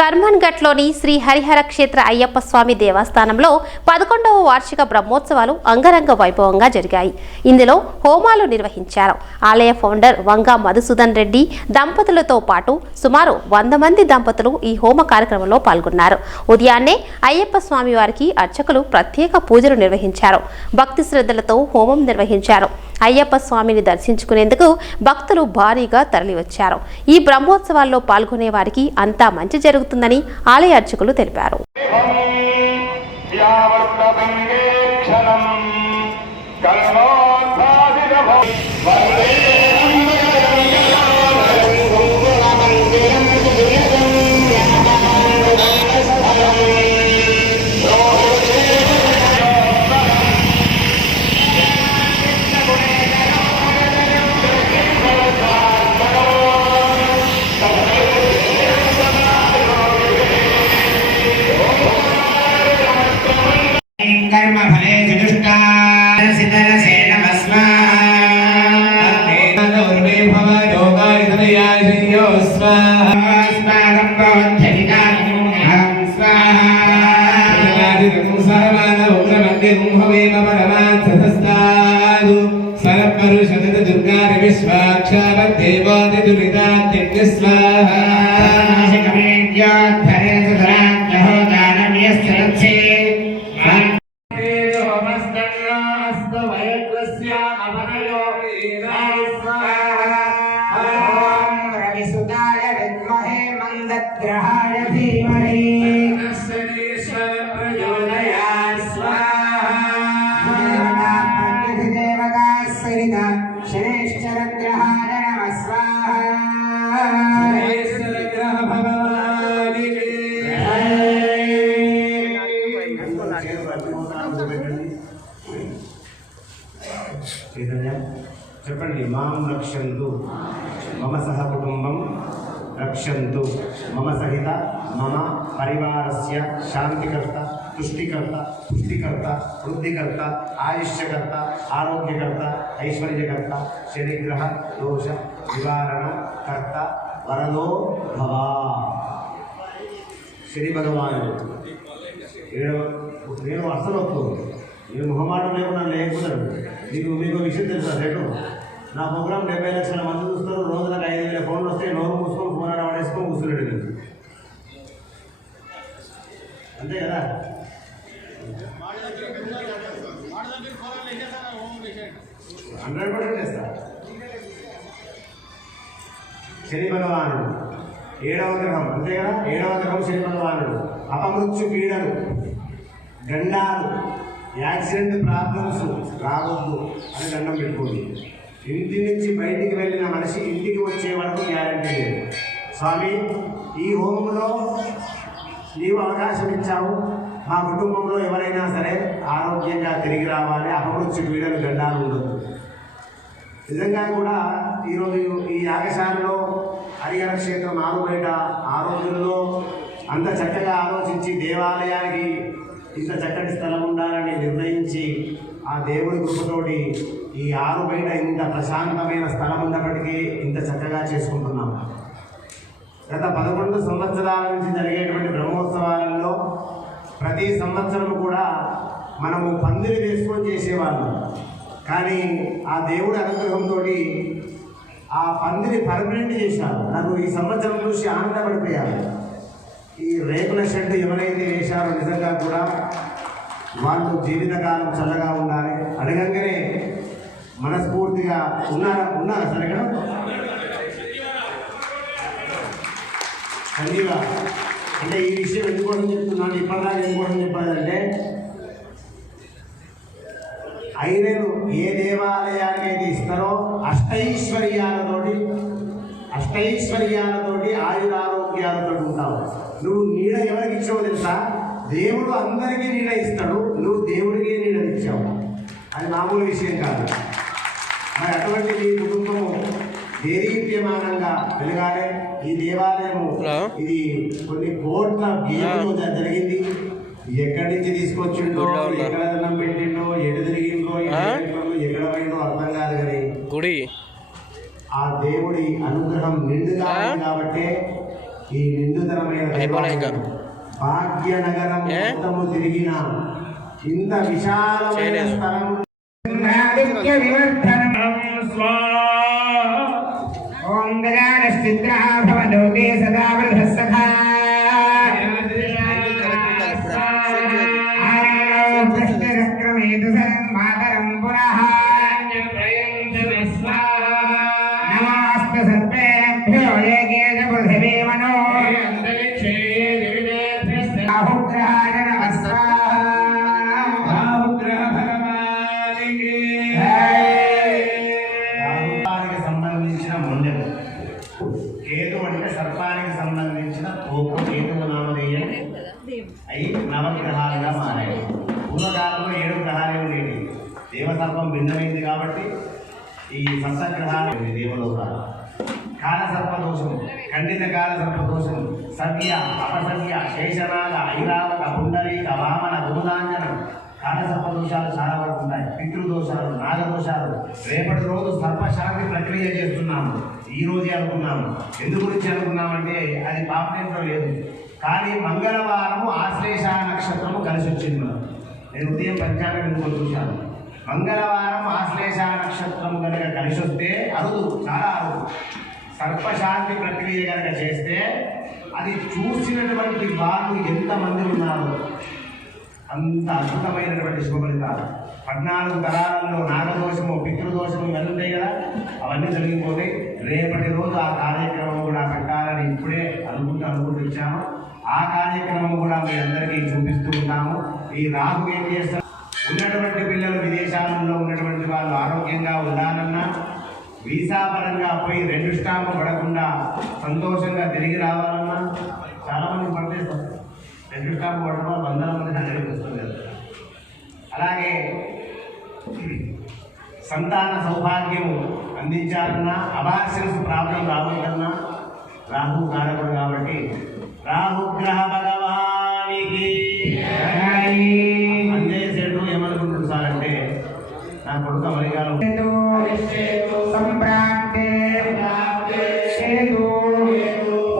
కర్మన్ఘట్లోని శ్రీ హరిహర క్షేత్ర అయ్యప్ప స్వామి దేవస్థానంలో 11వ వార్షిక బ్రహ్మోత్సవాలు అంగరంగ వైభవంగా జరిగాయి. ఇందులో హోమాలు నిర్వహించారు. ఆలయ ఫౌండర్ వంగా మధుసూదన్ రెడ్డి దంపతులతో పాటు సుమారు 100 మంది దంపతులు ఈ హోమ కార్యక్రమంలో పాల్గొన్నారు. ఉదయాన్నే అయ్యప్ప స్వామి వారికి అర్చకులు ప్రత్యేక పూజలు నిర్వహించారు. భక్తి శ్రద్ధలతో హోమం నిర్వహించారు. అయ్యప్ప స్వామిని దర్శించుకునేందుకు భక్తులు భారీగా తరలివచ్చారు. ఈ బ్రహ్మోత్సవాల్లో పాల్గొనే వారికి అంతా మంచి జరుగుతుందని ఆలయ అర్చకులు తెలిపారు. कर्म फले चतुष्टा सिद्धरसे नमस्मा तेनोर्मे भव योगाय धनयाय श्रेयो स्वाहा स्वागं भवत्यधिका अहं स्वाहा आदितं सर्वान उग्रमन्दिरं भवेम परमात् सतस्तादु सर्वपरुषदत दुर्गारि विश्वाक्षावद्देवादिदुरितात्यज्ञ स्वाहा नाशिकमेद्योद्धरे सुधराज्ञहो दानव्यश्चरत्से रविसुताय विद्महे मंदग्रहाय धीमहि प्रचोदयात् स्वाहा देवताः सहिता शनैश्चरग्रहाय नमः स्वाहा शनैश्चरग्रह भगवान् చెప్పండి. మాం రక్షంతు మమ సహ కుటుంబం రక్షంతు మమ సహిత మమ పరివారస్య శాంతికర్త తుష్టికర్త పుష్టికర్త వృద్ధికర్త ఆయుష్యకర్త ఆరోగ్యకర్త ఐశ్వర్యకర్త శనిగ్రహ దోష నివారణ కర్త వరదో భవ. శని భగవానుడు నేను అసలు ఒప్పుకోను. నేను మొహమాటం లేకుండా లేకున్నాను. మీకు విషయం తెలుసా? రేటు నా ప్రోగ్రామ్ 70 లక్షల మంది చూస్తారు. రోజులకు 5,000 ఫోన్లు వస్తాయి. నోరు మూసుకొని ఫోన్ ఆడేసుకొని కూర్చున్నాడు నేను. అంతే కదా? 100% చేస్తా. శని భగవానుడు 7వ గ్రహం, అంతే కదా? 7వ గ్రహం శని భగవానుడు. అపమృత్యు పీడలు, గండాలు, యాక్సిడెంట్ ప్రాబ్లమ్స్ రావద్దు అని దండం పెట్టుకోండి. ఇంటి నుంచి బయటికి వెళ్ళిన మనిషి ఇంటికి వచ్చే వరకు గ్యారంటీ లేదు. స్వామి, ఈ హోమంలో నీవు అవకాశం ఇచ్చావు. మా కుటుంబంలో ఎవరైనా సరే ఆరోగ్యంగా తిరిగి రావాలి, అపమృత్యు పీడలు గండాలు ఉండదు. నిజంగా కూడా ఈరోజు ఈ యాగశాలలో హరిహర క్షేత్రం ఆరుబయట ఆ రోజుల్లో అంత చక్కగా ఆలోచించి దేవాలయానికి ఇంత చక్కటి స్థలం ఉండాలని నిర్ణయించి ఆ దేవుడి కృపతోటి ఈ ఆరు బయట ఇంత ప్రశాంతమైన స్థలం ఉన్నప్పటికీ ఇంత చక్కగా చేసుకుంటున్నాం. గత 11 సంవత్సరాల నుంచి జరిగేటువంటి బ్రహ్మోత్సవాలలో ప్రతి సంవత్సరం కూడా మనము పందిరి వేసుకొని చేసేవాళ్ళం. కానీ ఆ దేవుడి అనుగ్రహంతో ఆ పందిరి పర్మనెంట్ చేశారు. నాకు ఈ సంవత్సరం చూసి ఆనందపడిపోయారు. ఈ రేకుల షెడ్ ఎవరైతే వేశారో నిజంగా కూడా వాళ్ళు జీవితకాలం చల్లగా ఉండాలి. అడగంగానే మనస్ఫూర్తిగా ఉన్నారా సరే కదా? సంజీవ అంటే ఈ విషయం ఎందుకోసం చెప్తున్నాను, ఇప్పటిదాకా ఎందుకోసం చెప్పాలంటే, ఐరేను ఏ దేవాలయానికి అయితే ఇస్తారో అష్టైశ్వర్యాలతోటి ఆయురారోగ్యాలతో ఉంటావు. నువ్వు నీడ ఎవరికి ఇచ్చావు తెలుసా? దేవుడు అందరికీ నీడ ఇస్తాడు, నువ్వు దేవుడికి నీడ ఇచ్చావు. అది మామూలు విషయం కాదు. మరి అటువంటి నీ కుటుంబము దేదీప్యమానంగా వెలగాలి. ఈ దేవాలయము ఇది కొన్ని కోట్ల వ్యయంలో జరిగింది. ఎక్కడి నుంచి తీసుకొచ్చిండో, ఎక్కడ దండం పెట్టిండో, ఎటు తిరిగిండో, ఎక్కడ పోయిండో అర్థం కాదు. కానీ ఆ దేవుడి అనుగ్రహం నిండుగా ఉంది కాబట్టి ఈ నిండుతరమైన దేవాలయం భాగ్యనగరం మొత్తము తిరిగిన ఇంత విశాలమైన స్థలం ఆదిత్య వివర్ధనం ఓం గజానశ్చిత్రాభవనోతే సదా వృధస్సఖా కృష్ణరక్రమేతు మాతరం పునః నమస్తే సర్వేభ్యో ఏకేన పృథివీ మనో బాహుగ్రహాయ నమః సర్పానికి సంబంధించిన మొండెము కేతు అంటే సర్పానికి సంబంధించిన తోపు కేతువు నామధేయం అయి నవగ్రహాలుగా మారాయి. పూర్వకాలంలో 7 గ్రహాలే ఉండేవి. దేవసర్పం భిన్నమైంది కాబట్టి ఈ సప్తగ్రహాలు దేవలోకాలు. కాలసర్ప దోషం, ఖండిత కాలసర్ప దోషం, సవ్య అపసవ్య శేషనాగ ఐరావత పుండరీక వామన భూదాంజనం కాలసర్ప దోషాలు చాలా వరకు ఉన్నాయి. పితృదోషాలు, నాగదోషాలు. రేపటి రోజు సర్పశాంతి ప్రక్రియ చేస్తున్నాము. ఈ రోజే అనుకున్నాము. ఎందు గురించి అనుకున్నామంటే అది పాపనేంద్రం లేదు, కానీ మంగళవారము ఆశ్లేష నక్షత్రము కలిసి వచ్చింది. నేను ఉదయం పంచాంగం ఎందుకు చూశాను. మంగళవారం ఆశ్లేష నక్షత్రం కనుక కలిసి వస్తే అరుదు, చాలా అరుదు. సర్పశాంతి ప్రక్రియ కనుక చేస్తే అది చూసినటువంటి వాళ్ళు ఎంతమంది ఉన్నారు, అంత అద్భుతమైనటువంటి శుభ ఫలితాలు. 14 తరాలలో నాగదోషము, పితృదోషము ఇవన్నీ ఉంటాయి కదా, అవన్నీ జరిగిపోతే రేపటి రోజు ఆ కార్యక్రమం కూడా పెట్టాలని ఇప్పుడే అనుకుంటూ ఇచ్చాము. ఆ కార్యక్రమం కూడా మీ అందరికీ చూపిస్తూ ఉంటాము. ఈ రాహు ఏం చేస్తారు, ఉన్నటువంటి పిల్లలు విదేశాలలో ఉన్నటువంటి వాళ్ళు ఆరోగ్యంగా ఉండాలన్నా, వీసా పరంగా పోయి 2 స్టాంపు పడకుండా సంతోషంగా తిరిగి రావాలన్నా చాలామంది పనిచేస్తారు. 2 స్టాంపు పడడం 100 మంది దగ్గరికి వస్తుంది కదా. అలాగే సంతాన సౌభాగ్యము అందించాలన్నా, అబార్షన్స్ ప్రాబ్లం రావాలన్నా రాహు కారకుడు కాబట్టి రాహుగ్రహ భగవానికి అందేసేటు ఏమనుకుంటుంది సార్ అంటే, నా కొడుకు అమెరికాలో సంప్రాప్తే హేతు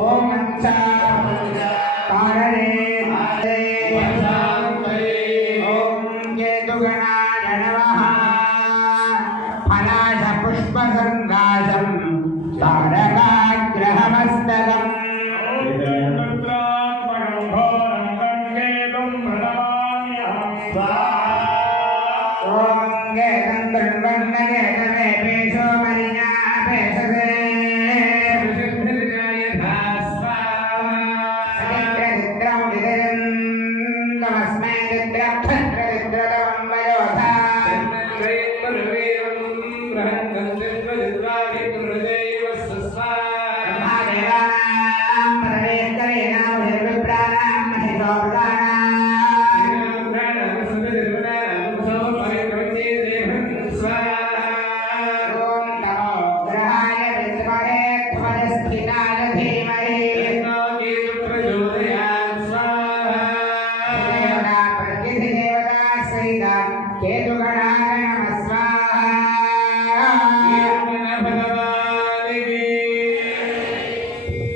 ఓంచ కారణే ఓం కేతుగణాయ నమః ఫలాశ పుష్పసంగాశం తారకాగ్రహమస్తకం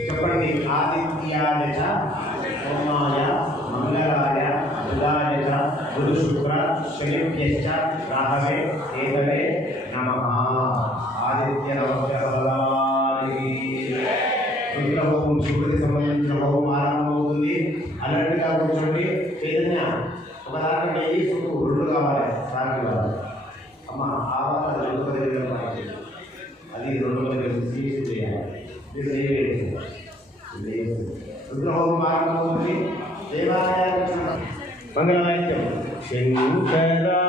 చెప్పండి. ఆదిత్యాయ చ సోమాయ మంగళాయ బుధాయ చ గురు శుక్ర శనిభ్యశ్చ రాహవే కేతవే నమః. ఆదిత్య నమస్కార బలానికి రుద్రహోమం శుభ్రతి సంబంధించిన హోమం ఆరంభమవుతుంది. అలర్ట్గా కూర్చోండి. చైతన్య ఒక దాంట్లో 1000 సుఖు 2 కావాలి, సార్లు కావాలి. అమ్మ ఆవాల 2 అది 2 సీట్స్ చేయాలి. రుద్రహోమం ఆరంభమవుతుంది. దేవాలయ మంగళవాద్యం శంకరా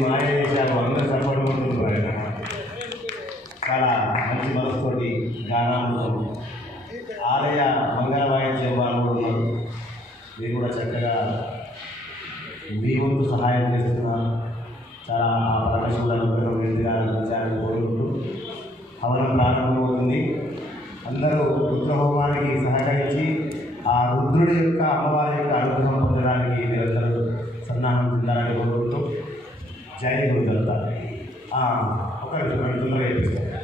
మాయ చేశారు, అందరూ సరిపడుకుంటున్నారు. చాలా మంచి మనసుతోటి గానామృతం ఆలయ మంగళ వాయిద్యం వాళ్ళు కూడా ఉన్నారు. మీరు కూడా చక్కగా మీ వంతు సహాయం చేస్తున్నారు. చాలా పరమశివుల అనుగ్రహం వెంటగా అందించాలని కోరుకుంటూ హవనం ప్రారంభమవుతుంది. అందరూ రుద్రహోమానికి సహకరించి ఆ రుద్రుడి యొక్క అమ్మవారి యొక్క అనుగ్రహం పొందడానికి మీరందరూ సన్నాహం చెందాలని కోరుకుంటూ జై గురుదత్త. ఒక నిమిషం తొందరగా చేపిస్తాను.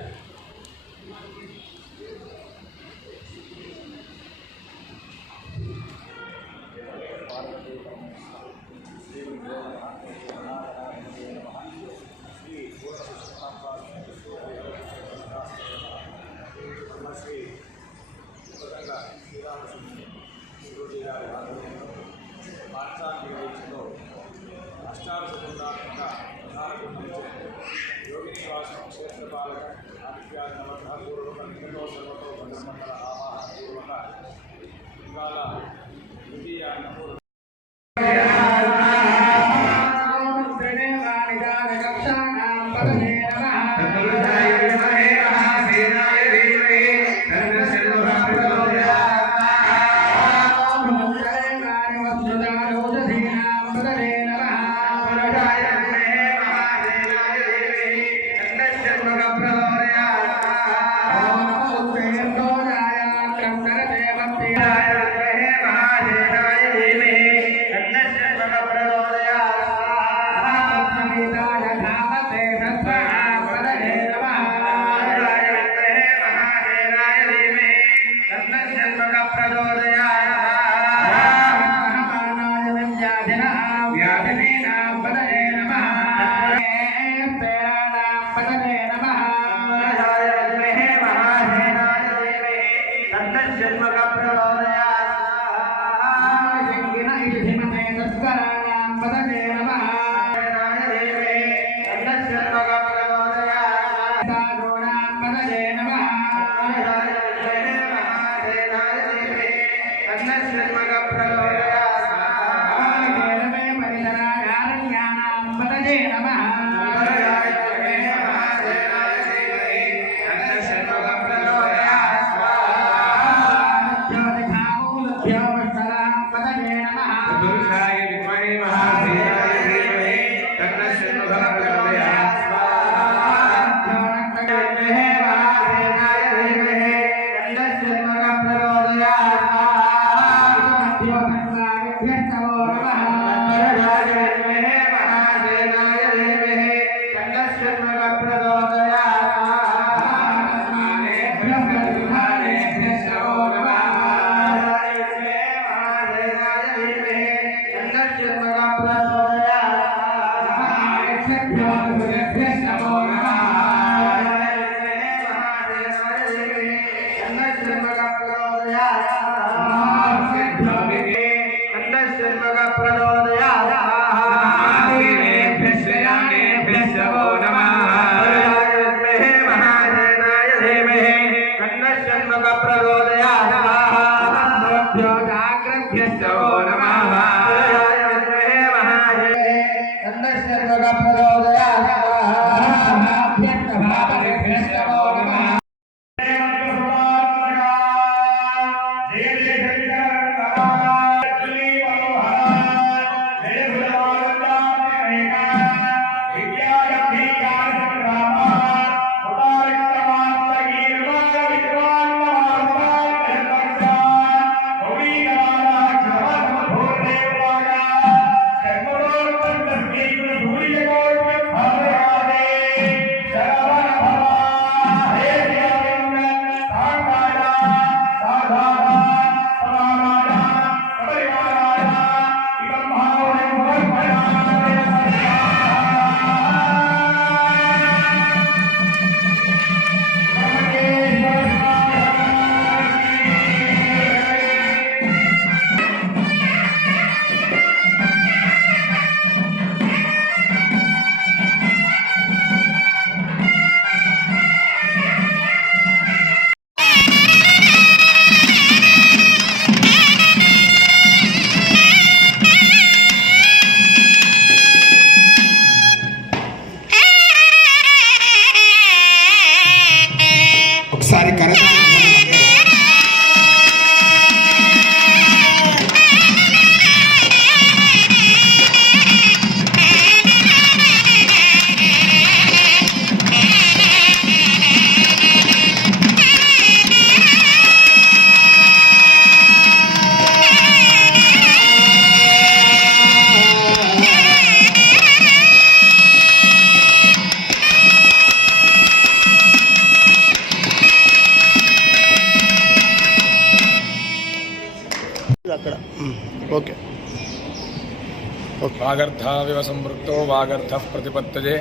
वागर्धाविव संवृत्तो वागर्धः प्रतिपत्तये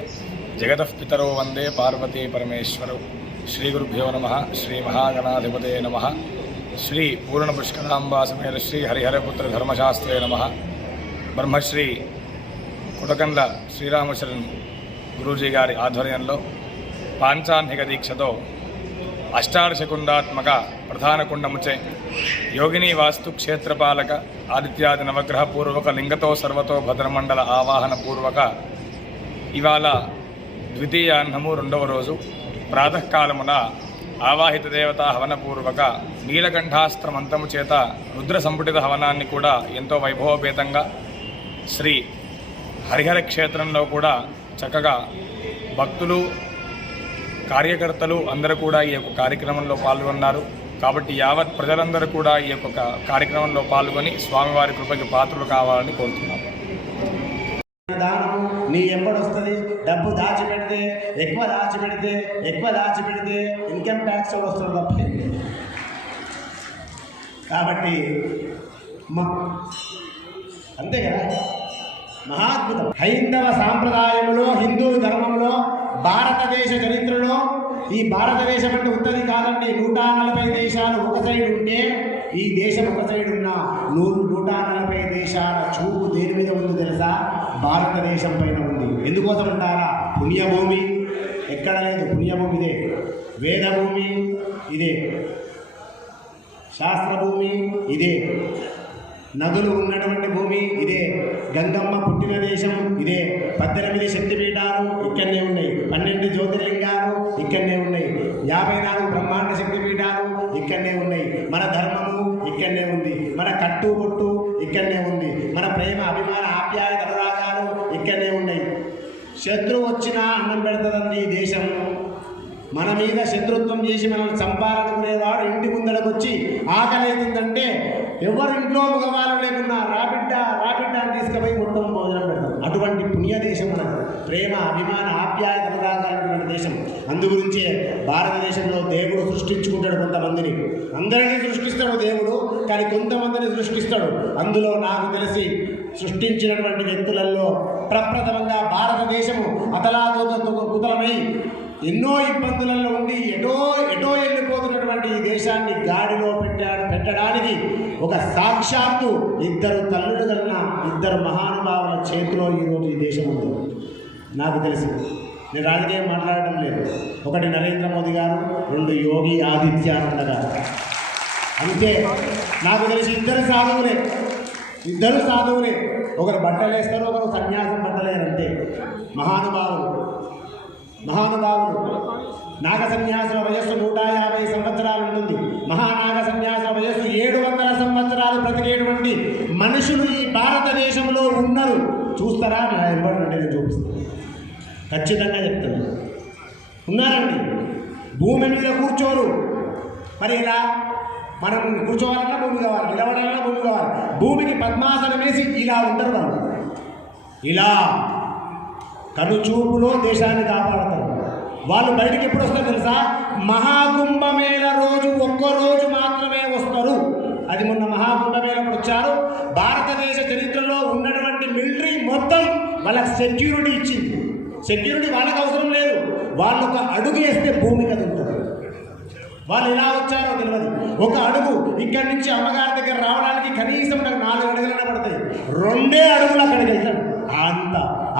जगतः पितरो वंदे पार्वती परमेश्वरौ। श्रीगुरुभ्यो नमः। श्री महागणाधिपते नमः। श्री पूर्णपुष्कराम्बा समेत श्री हरिहरपुत्र धर्मशास्त्रे नमः। ब्रह्मश्री कुटकंड्ल श्रीरामशरण गुरूजी गारी आध्वर्यंलो पांचान्हिक दीक्षतो अष्टादशकुंडात्मक प्रधान कुंडमुचे योगिनी वास्तु क्षेत्रपालक आदित्यादि नवग्रह पूर्वक लिंगतो सर्वतो भद्रमंडल आवाहन पूर्वक इवाल द्वितीयाह्नमु రెండవ రోజు ప్రాతకాలమున ఆవాహిత దేవతా హవన పూర్వక నీలకంఠాస్త్ర మంత్రము చేత రుద్ర సంపుటిత హవనాన్ని కూడా ఎంతో వైభవపేతంగా శ్రీ హరిహర క్షేత్రంలో కూడా చక్కగా భక్తులు కార్యకర్తలు అందరూ కూడా ఈ యొక్క కార్యక్రమంలో పాల్గొన్నారు. కాబట్టి యావత్ ప్రజలందరూ కూడా ఈ యొక్క కార్యక్రమంలో పాల్గొని స్వామివారి కృపకి పాత్రలు కావాలని కోరుతున్నాం. దానము నీ ఎప్పుడొస్తుంది? డబ్బు దాచిపెడితే ఎక్కువ దాచిపెడితే ఇన్కమ్ ట్యాక్స్ కూడా వస్తుంది తప్ప. కాబట్టి అంతే కదా, మహాద్భుతం. హైందవ సాంప్రదాయంలో, హిందూ ధర్మంలో, భారతదేశ చరిత్రలో ఈ భారతదేశం అంటే ఉత్తది కాదండి. 140 దేశాలు ఒక సైడ్ ఉంటే ఈ దేశం ఒక సైడ్ ఉన్న 140 దేశాల చూపు దేని మీద ఉందో తెలుసా? భారతదేశం పైన ఉంది. ఎందుకోసం అంటారా? పుణ్యభూమి ఎక్కడ లేదు, పుణ్యభూమి ఇదే. వేదభూమి ఇదే, శాస్త్రభూమి ఇదే, నదులు ఉన్నటువంటి భూమి ఇదే, గంగమ్మ పుట్టిన దేశం ఇదే, 18 శక్తిపీఠాలు ఇక్కడనే ఉన్నాయి, 12 జ్యోతిర్లింగాలు ఇక్కడనే ఉన్నాయి, 54 బ్రహ్మాండ శక్తిపీఠాలు ఇక్కడనే ఉన్నాయి, మన ధర్మము ఇక్కడనే ఉంది, మన కట్టుబొట్టు ఇక్కడనే ఉంది, మన ప్రేమ అభిమాన ఆప్యాయత అనురాగాలు ఇక్కడనే ఉన్నాయి. శత్రువు వచ్చినా అన్నం పెడుతుందండి ఈ దేశం. మన మీద శత్రుత్వం చేసి మనల్ని చంపాలనుకునేవాడు ఇంటి ముందరకు వచ్చి ఆకలి అవుతుందంటే ఎవరు ఇంట్లో మగవాళ్ళు లేకున్నా రాబిడ్డ అని తీసుకుపోయి మొత్తం భోజనం పెడతాం. అటువంటి పుణ్య దేశం మనకు. ప్రేమ అభిమాన ఆప్యాయత అనురాగాలటువంటి దేశం. అందుగురించే భారతదేశంలో దేవుడు సృష్టించుకుంటాడు కొంతమందిని. అందరినీ సృష్టిస్తాడు దేవుడు, కానీ కొంతమందిని సృష్టిస్తాడు. అందులో నాకు తెలిసి సృష్టించినటువంటి వ్యక్తులలో ప్రప్రథమంగా భారతదేశము కుతలమై ఎన్నో ఇబ్బందులలో ఉండి ఎటో వెళ్ళిపోతున్నటువంటి ఈ దేశాన్ని గాడిలో పెట్టడానికి ఒక సాక్షాత్తు 2 తల్లులు కలిగిన 2 మహానుభావుల చేతిలో ఈరోజు ఈ దేశం ఉంది. నాకు తెలిసి నేను రాజకీయం మాట్లాడటం లేదు. ఒకటి నరేంద్ర మోదీ గారు, 2 యోగి ఆదిత్యనాథ్ గారు. అంతే. నాకు తెలిసి ఇద్దరు సాధువులే. ఒకరు బట్టలు వేస్తారు, ఒకరు సన్యాసం బట్టలేరు. అంతే. మహానుభావులు. నాగ సన్యాసుల వయస్సు 150 సంవత్సరాలు ఉంటుంది. మహానాగ సన్యాసుల వయస్సు 700 సంవత్సరాలు బ్రతికేటువంటి మనుషులు ఈ భారతదేశంలో ఉన్నారు. చూస్తారా? ఎవరంటే నేను చూపిస్తాను, ఖచ్చితంగా చెప్తాను. ఉన్నారండి. భూమి మీద కూర్చోరు. మరి ఇలా మనం కూర్చోవాలన్నా భూమి కావాలి, నిలబడాలన్నా భూమి కావాలి. భూమికి పద్మాసనం వేసి ఇలా ఉంటారు వాళ్ళు. ఇలా కనుచూపులో దేశాన్ని కాపాడతారు వాళ్ళు. బయటికి ఎప్పుడు వస్తారు తెలుసా? మహాకుంభమేళ రోజు, ఒక్కరోజు మాత్రమే వస్తారు. అది మొన్న మహాకుంభమేళప్పుడు వచ్చారు. భారతదేశ చరిత్రలో ఉన్నటువంటి మిలిటరీ మొత్తం వాళ్ళకి సెక్యూరిటీ ఇచ్చింది. సెక్యూరిటీ వాళ్ళకి అవసరం లేదు. వాళ్ళు ఒక అడుగు వేస్తే భూమి కదులుతుంది. వాళ్ళు ఎలా వచ్చారో తెలియదు. ఒక అడుగు ఇక్కడి నుంచి అమ్మగారి దగ్గర రావడానికి కనీసం నాకు 4 అడుగులనే పడతాయి. 2 అడుగులు అక్కడికి వెళ్తాడు. అంత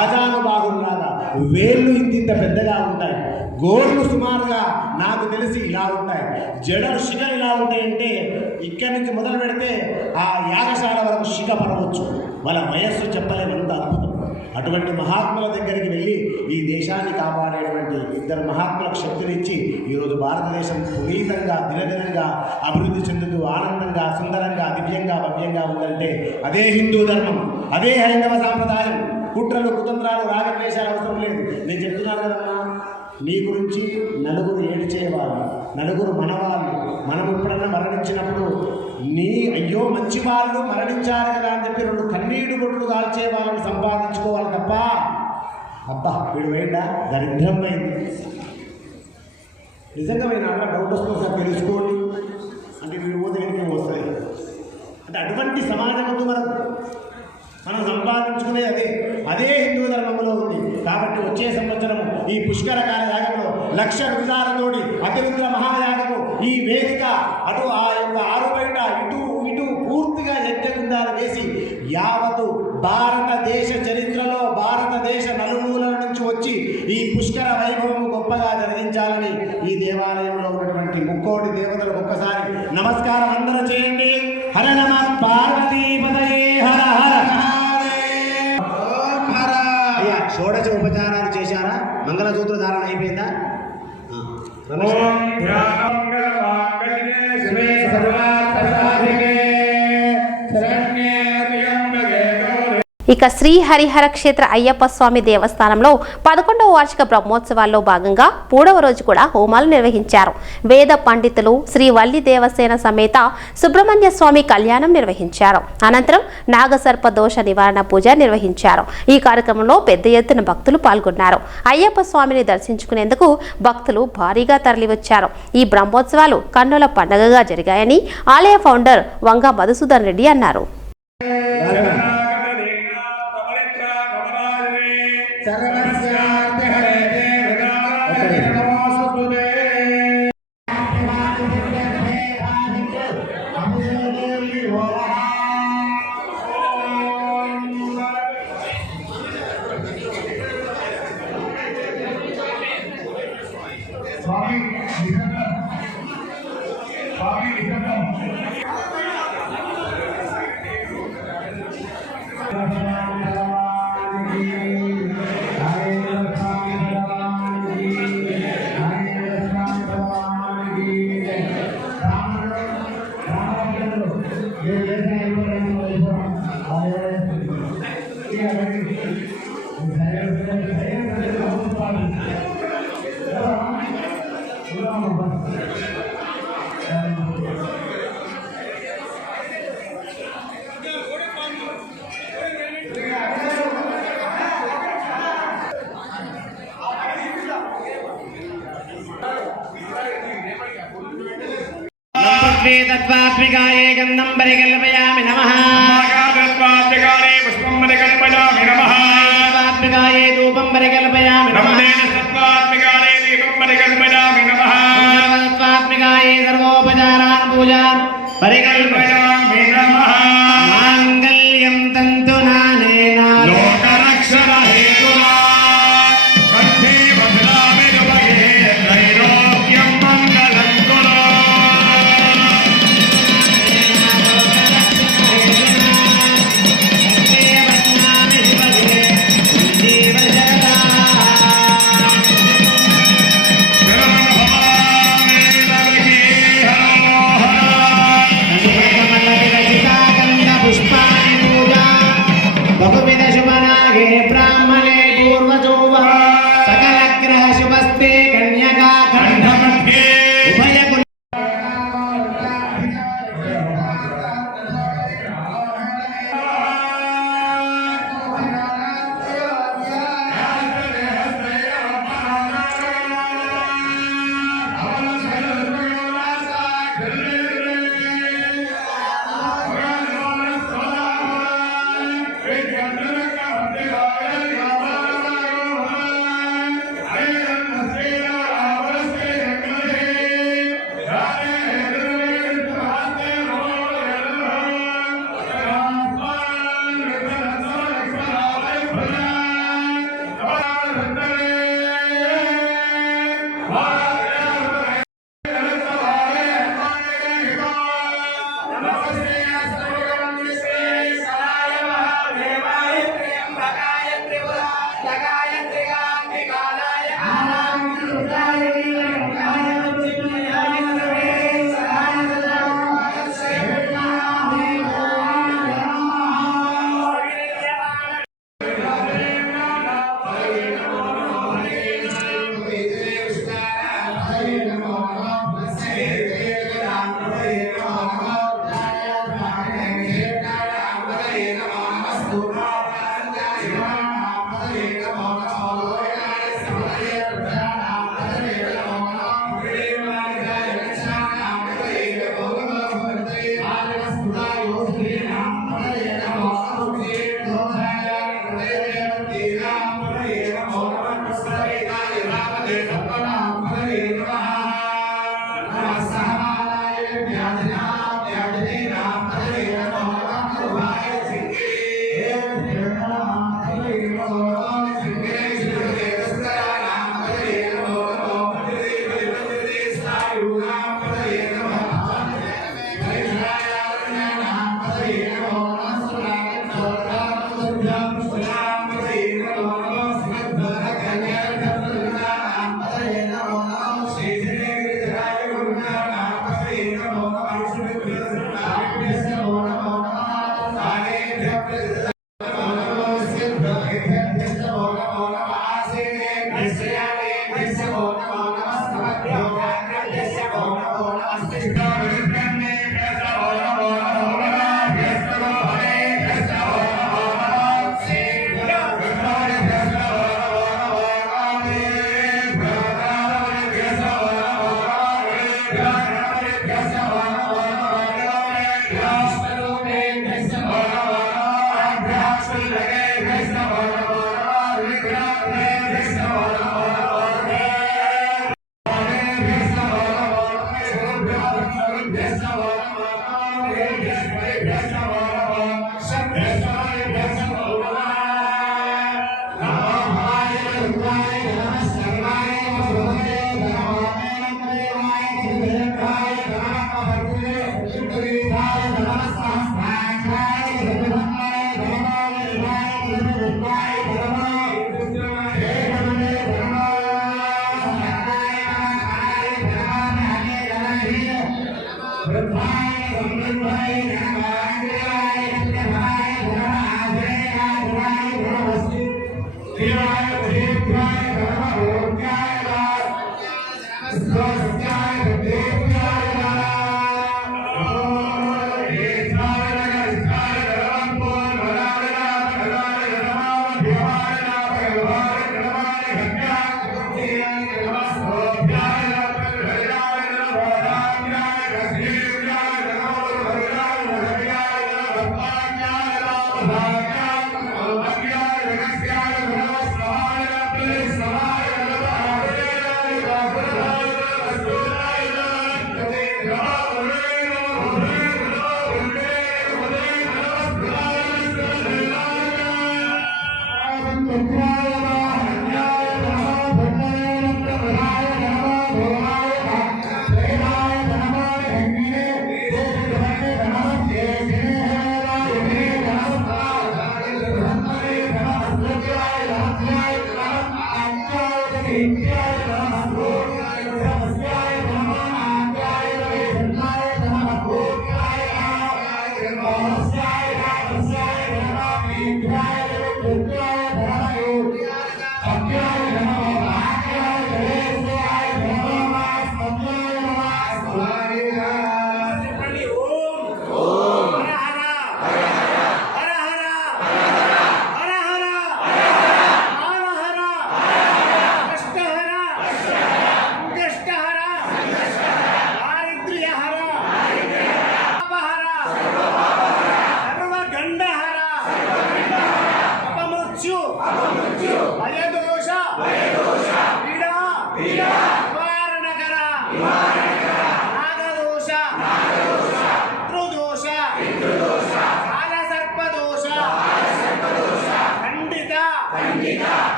ఆజానుబాహుల్లాగా వేళ్ళు ఇంత పెద్దగా ఉంటాయి. గోళ్ళు సుమారుగా నాకు తెలిసి ఇలా ఉంటాయి. జడలు శిఖలు ఇలా ఉంటాయంటే ఇక్కడి నుంచి మొదలు పెడితే ఆ యాగశాల వరకు శిఖ పడవచ్చు. వాళ్ళ వయస్సు చెప్పలేనంత అద్భుతం. అటువంటి మహాత్ముల దగ్గరికి వెళ్ళి ఈ దేశాన్ని కాపాడేటువంటి 2 మహాత్ములకు శక్తినిచ్చి ఈరోజు భారతదేశం పునీతంగా దినదినంగా అభివృద్ధి చెందుతూ ఆనందంగా సుందరంగా దివ్యంగా భవ్యంగా ఉందంటే అదే హిందూ ధర్మం, అదే హైందవ సాంప్రదాయం. కుట్రలు కుతంత్రాలు రాగద్వేషాలు అవసరం లేదు. నేను చెప్తున్నాను కదమ్మా, నీ గురించి నలుగురు ఏడ్చేవాళ్ళు, నలుగురు మనవాళ్ళు. మనం ఎప్పుడన్నా మరణించినప్పుడు నీ అయ్యో మంచి వాళ్ళు మరణించారు కదా అని చెప్పి 2 కన్నీటి బొట్లు కాల్చే వాళ్ళని సంపాదించుకోవాలి తప్ప అబ్బా వీడు పోయిందా దరిద్రం పోయింది. నిజంగా పోయినా అట్లా డౌట్ వస్తుంది సార్, తెలుసుకోండి అంటే వీడు పోతే ఇంకేం వస్తాయి అంటే అటువంటి సమాజం వద్దు మనకు. మనం సంపాదించుకునే అదే హిందూ ధర్మంలో ఉంది. కాబట్టి వచ్చే సంవత్సరము ఈ పుష్కర కాల యాగంలో 1,00,000 వృధాలతోటి అతిరుద్ర మహాయాగము ఈ వేదిక అటు ఆ యొక్క ఆరు బయట ఇటు పూర్తిగా యజ్ఞగుండాలు వేసి యావత్తు భారతదేశ చరిత్రలో భారతదేశ నలుమూలల నుంచి వచ్చి ఈ పుష్కర వైభవము గొప్పగా జరిగించాలని ఈ దేవాలయంలో ఉన్నటువంటి ముక్కోటి దేవతలకు ఒక్కసారి నమస్కారం అందరూ చేయండి. హర నమ పార్వతీపతయే హర హర. అయ్యా షోడశ ఉపచారాలు చేశారా? మంగళసూత్ర ధారణ అయిపోయిందా? ఓం ధ్యానమంగళ మాంగళ్యే శివే సర్వార్థసాధికే శరణ్యే త్ర్యంబకే గౌరీ. ఇక శ్రీ హరిహర క్షేత్ర అయ్యప్ప స్వామి దేవస్థానంలో 11వ వార్షిక బ్రహ్మోత్సవాల్లో భాగంగా 3వ రోజు కూడా హోమాలు నిర్వహించారు. వేద పండితులు శ్రీ వల్లి దేవసేన సమేత సుబ్రహ్మణ్య స్వామి కళ్యాణం నిర్వహించారు. అనంతరం నాగసర్ప దోష నివారణ పూజ నిర్వహించారు. ఈ కార్యక్రమంలో పెద్ద ఎత్తున భక్తులు పాల్గొన్నారు. అయ్యప్ప స్వామిని దర్శించుకునేందుకు భక్తులు భారీగా తరలివచ్చారు. ఈ బ్రహ్మోత్సవాలు కన్నుల పండుగగా జరిగాయని ఆలయ ఫౌండర్ వంగా మధుసూదన్ రెడ్డి అన్నారు. సర్వస్యార్థి హరే దేవతాయ నమోస్తుతే. స్వామి తత్వాత్మికాయే గంధం పరికల్పయామి నమః. తత్వాత్మికాయే పుష్పం పరికల్పయామి నమః. తత్వాత్మికాయే ధూపం పరికల్పయామి నమః. తత్వాత్మికాయే దీపం పరికల్పయామి నమః. తత్వాత్మికాయే సర్వోపచారాన్ పూజాన్ పరికల్పయామి నమః. మాంగళ్యం తంతునా నేనా లోకరక్షణ హేతునా కంఠే భద్రామి జపగే త్రైలోక్యం మంగళం కురు. కమల విరచితా కన్య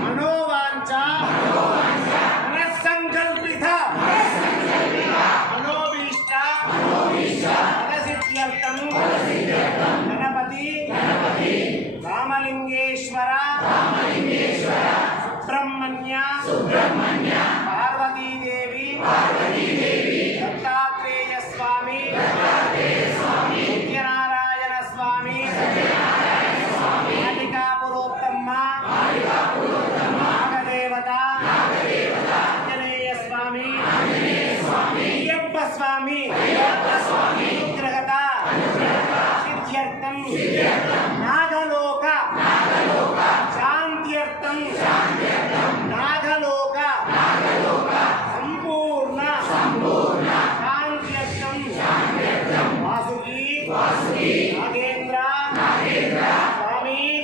मनोवांचा मनस्संकल्पित मनोभीष्ट फलसिद्ध्यर्थं गणपति रामलिंगेश्वर सुब्रह्मण्य पार्वती देवी दत्तात्रेय स्वामी सत्यनारायण स्वामी नागदेवता आंजनेय स्वामी अय्यप्पा स्वामी अनुग्रहता सिद्ध्यर्थं नागलोक शांत्यर्थं नागलोक संपूर्ण शांत्यर्थं वासुकी नागेन्द्र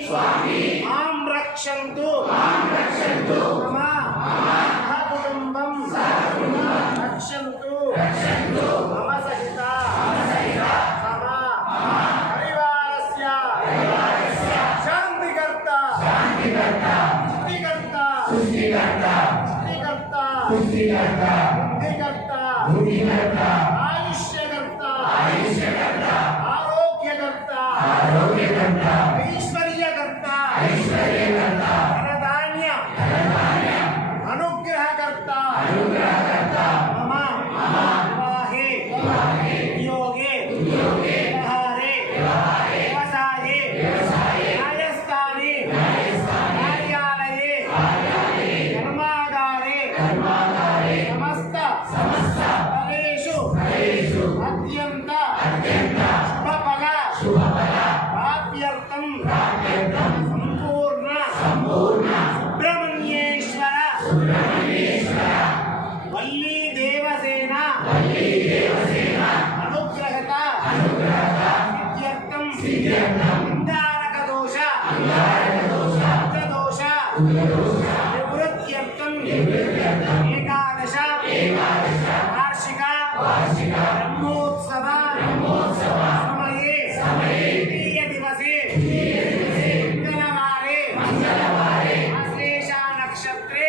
स्वामी मां रक्षन्तु मम कुटुम्बं रक्षन्तु मम सहिता मम परिवारस्य शान्तिकर्ता बुद्धिकर्ता आयुष्यकर्ता आरोग्यकर्ता ऐश्वर्यकर्ता धनधान्य अनुग्रहकर्ता मम विवाहे उद्योगे व्यवहारे व्यवसाये न्यायस्थाने कार्यालये कर्मागारे समस्त फलेषु अत्यंत शुभफल प्राप्त्यर्थं संपूर्ण सुब्रह्मण्येश्वर वल्ली देवसेना अनुग्रहता सिद्ध्यर्थं अंगारकदोष निवृत्त्यर्थं एकादश वार्षिक ब्रह्मोत्सव समये द्वितीय दिवसे मंगलवारे आश्लेषा नक्षत्रे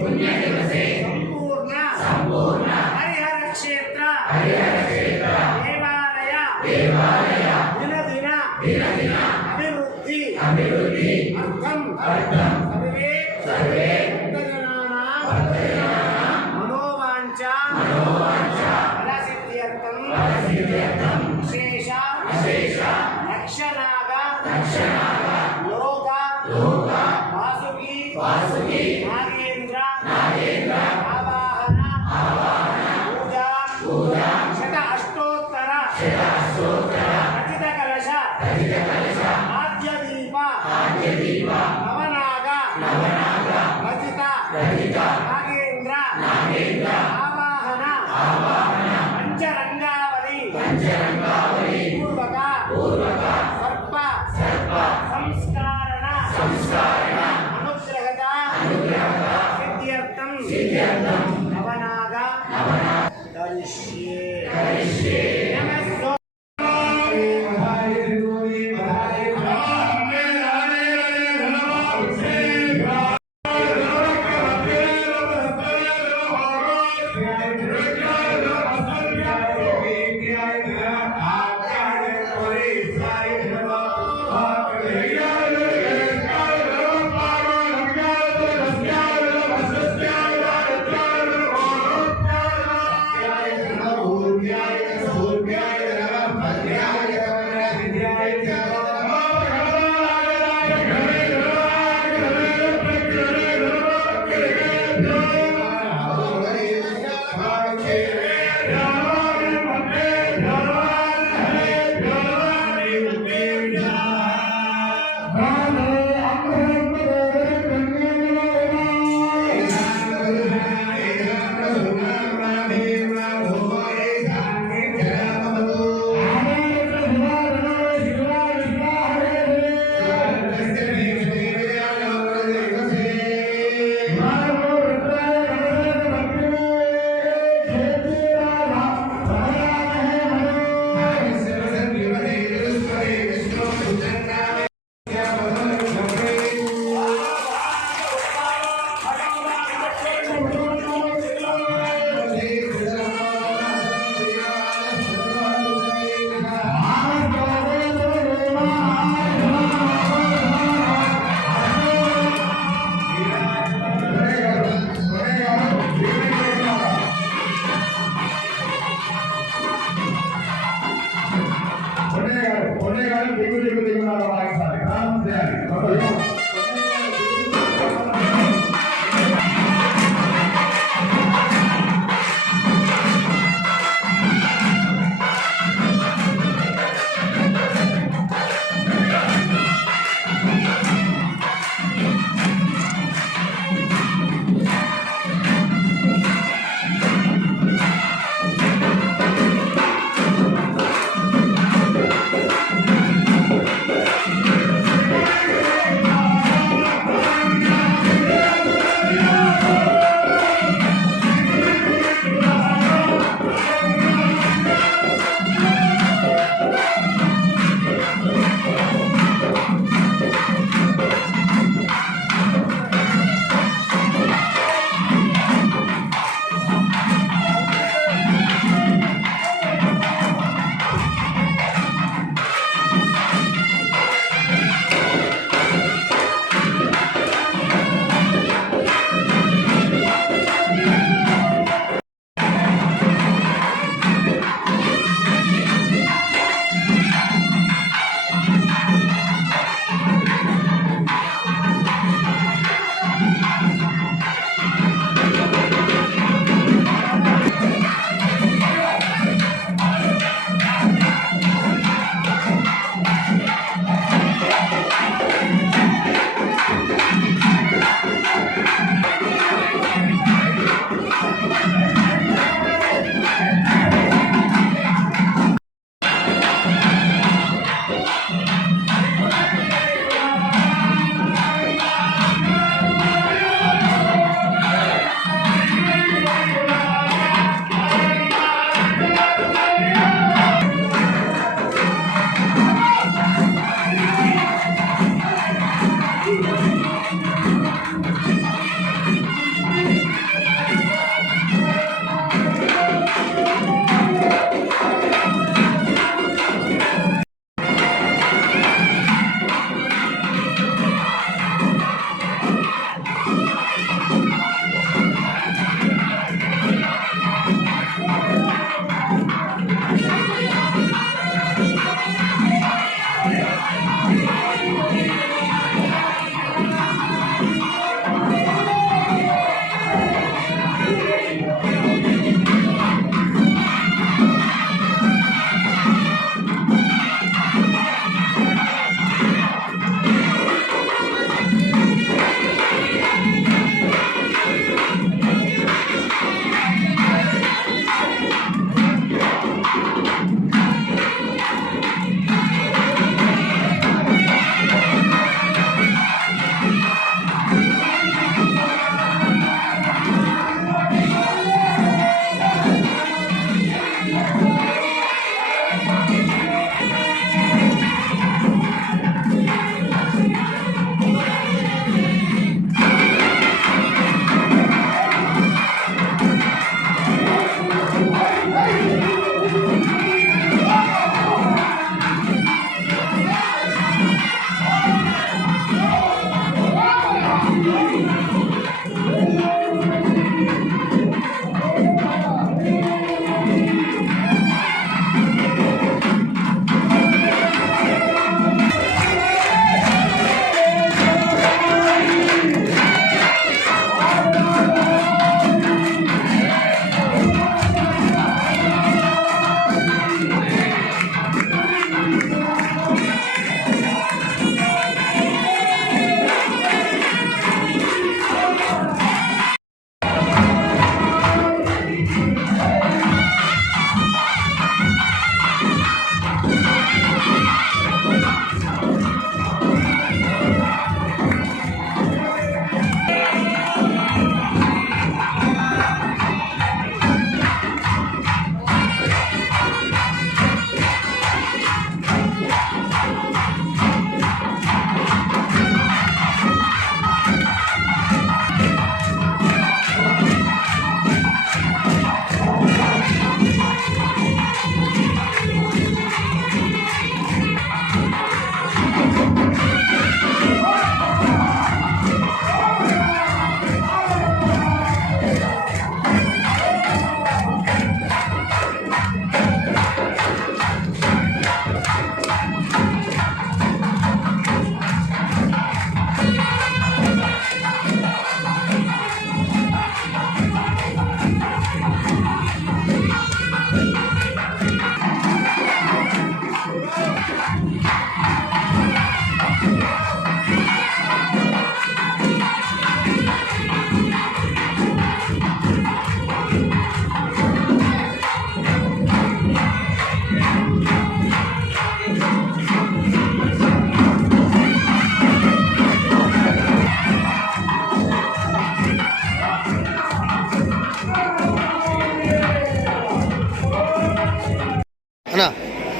पुण्यदिवसे संपूर्ण हरिहर क्षेत्र देवालय दिन अभिवृद्धि अर्थं सर्वे भक्तजनानां मनोवांचा फलसिद्ध्यर्थं विशेष रक्षनाग लोक वासुकी नागेन्द्र आवाहन पूजा शत अष्टोत्तर कथित कलश आद्य दीप नवनाग రచిత నాగేంద్ర ఆవాహన పంచరంగావళి పూర్వక సర్ప సంస్కారణ అనుగ్రహత సిద్ధ్యర్థం నవనాగ కరిష్యే నమస్సు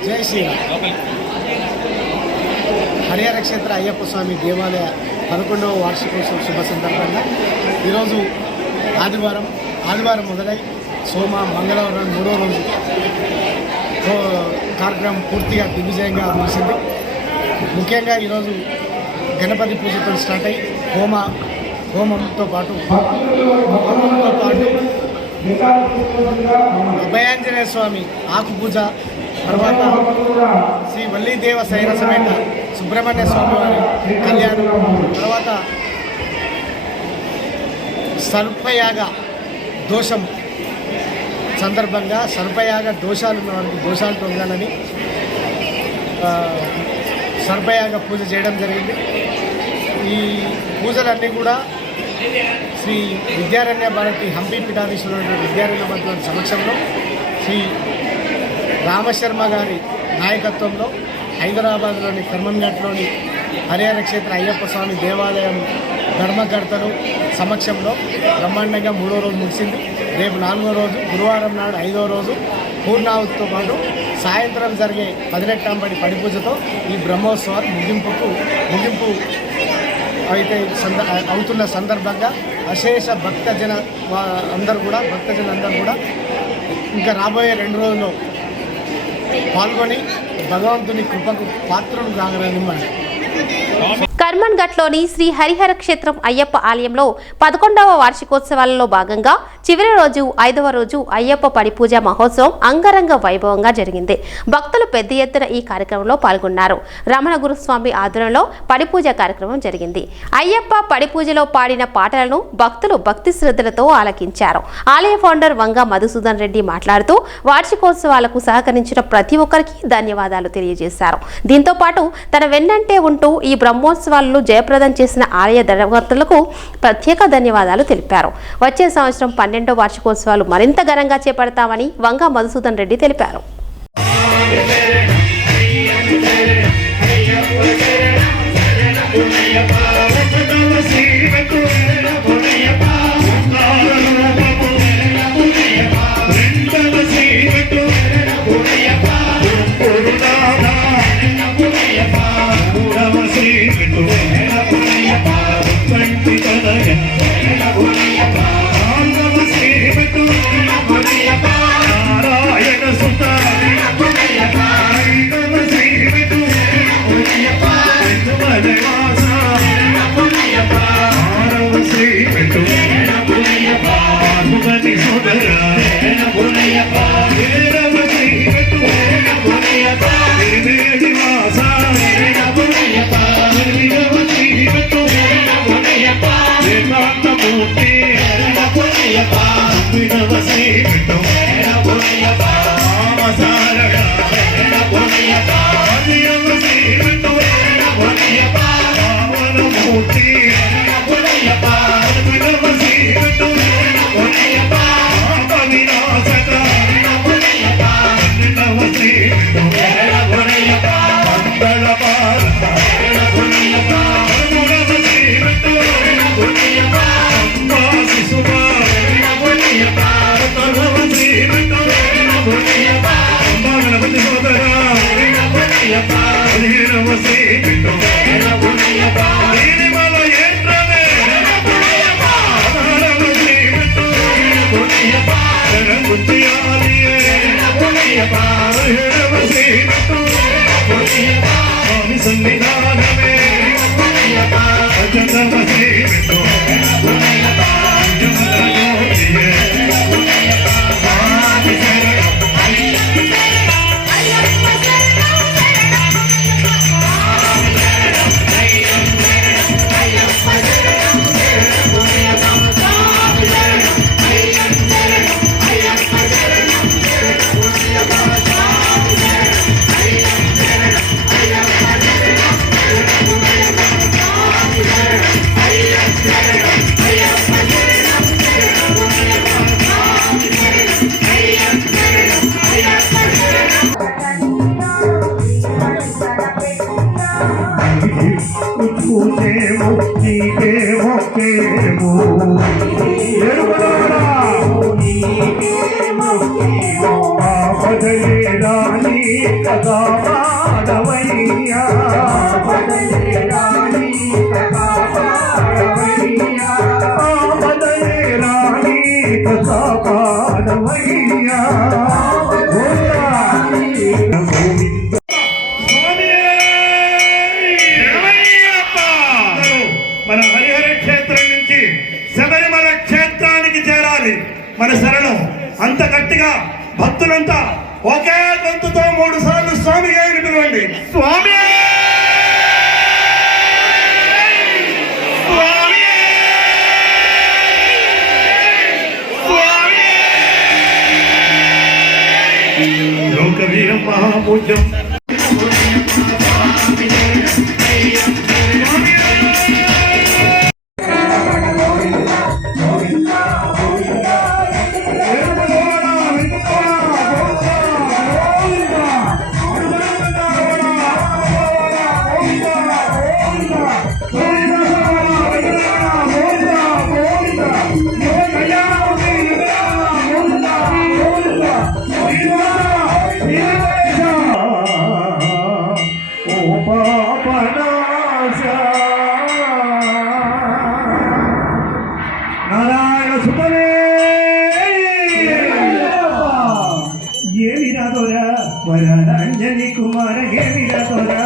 జై శ్రీరామ్. హరిహర క్షేత్ర అయ్యప్ప స్వామి దేవాలయ 11వ వార్షికోత్సవం శుభ సందర్భంగా ఈరోజు ఆదివారం మొదలై మంగళవారం 3వ రోజు కార్యక్రమం పూర్తిగా దిగ్విజయంగా ముగిసింది. ముఖ్యంగా ఈరోజు గణపతి పూజతో స్టార్ట్ అయ్యి హోమంతో పాటు అభయాంజనేయ స్వామి ఆకు పూజ, తర్వాత శ్రీ వల్లీదేవ సైన సమేత సుబ్రహ్మణ్య స్వామి వారి కళ్యాణం, తర్వాత సర్పయాగ దోషం సందర్భంగా సర్పయాగ దోషాలు ఉన్న వారికి దోషాలు తొలగాలని సర్పయాగ పూజ చేయడం జరిగింది. ఈ పూజలన్నీ కూడా శ్రీ విద్యారణ్య భారతి హంపి పీఠాధీశ్వరుడు విద్యారణ్య భారతి సమక్షంలో శ్రీ రామశర్మ గారి నాయకత్వంలో హైదరాబాద్లోని కర్మన్ఘాట్లోని హరిహర క్షేత్ర అయ్యప్ప స్వామి దేవాలయం ధర్మకర్తలు సమక్షంలో బ్రహ్మాండంగా 3వ రోజు ముగిసింది. రేపు 4వ రోజు గురువారం నాడు 5వ రోజు పూర్ణాహుతితో పాటు సాయంత్రం జరిగే 18 పడి పూజతో ఈ బ్రహ్మోత్సవాలు ముగింపు అయితే అవుతున్న సందర్భంగా అశేష భక్తజన అందరూ కూడా ఇంకా రాబోయే 2 రోజుల్లో పాల్గొని భగవంతుని కృపకు పాత్రలు కాగలని మనం. కర్మన్ఘట్లోని శ్రీ హరిహర క్షేత్రం అయ్యప్ప ఆలయంలో 11వ వార్షికోత్సవాలలో భాగంగా చివరి రోజు 5వ రోజు అయ్యప్ప పడిపూజ మహోత్సవం అంగరంగ వైభవంగా జరిగింది. భక్తులు పెద్ద ఎత్తున ఈ కార్యక్రమంలో పాల్గొన్నారు. రమణ గురుస్వామి ఆధ్వర్యంలో పడిపూజ కార్యక్రమం జరిగింది. అయ్యప్ప పడిపూజలో పాడిన పాటలను భక్తులు భక్తి శ్రద్ధలతో ఆలకించారు. ఆలయ ఫౌండర్ వంగ మధుసూదన్ రెడ్డి మాట్లాడుతూ వార్షికోత్సవాలకు సహకరించిన ప్రతి ఒక్కరికి ధన్యవాదాలు తెలియజేశారు. దీంతో పాటు తన వెన్నంటే ఉంటూ ఈ బ్రహ్మోత్సవాలను జయప్రదం చేసిన ఆలయ ధర్మకర్తలకు ప్రత్యేక ధన్యవాదాలు తెలిపారు. వచ్చే సంవత్సరం 12వ వార్షికోత్సవాలు మరింత ఘనంగా చేపడతామని వంగ మధుసూదన్ రెడ్డి తెలిపారు. ఆపదలే రాని కదా పాడవయ్యా ఆపదలే రాని కదా పాడవయ్యా ఆపదలే రాని కదా పాడవయ్యా మన హరిహర క్షేత్రం నుంచి శబరిమల క్షేత్రానికి చేరాలి. మన శరణం అంత గట్టిగా భక్తులంతా ఒకే గొంతుతో 3 సార్లు స్వామి గారిని పిలవండి. స్వామి లోకవీరం మహాపూజ్యం నారాయణ సుతనే ఏమి రాదోరా వరాంజని కుమార ఏమి రాదోరా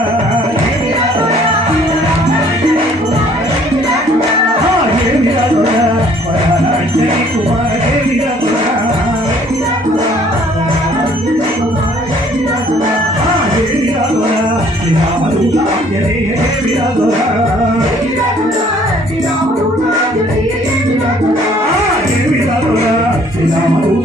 ఏమి రాదోరా వరాంజని కుమార ఏమి రాదోరా ఏమి రాదోరా ఏమి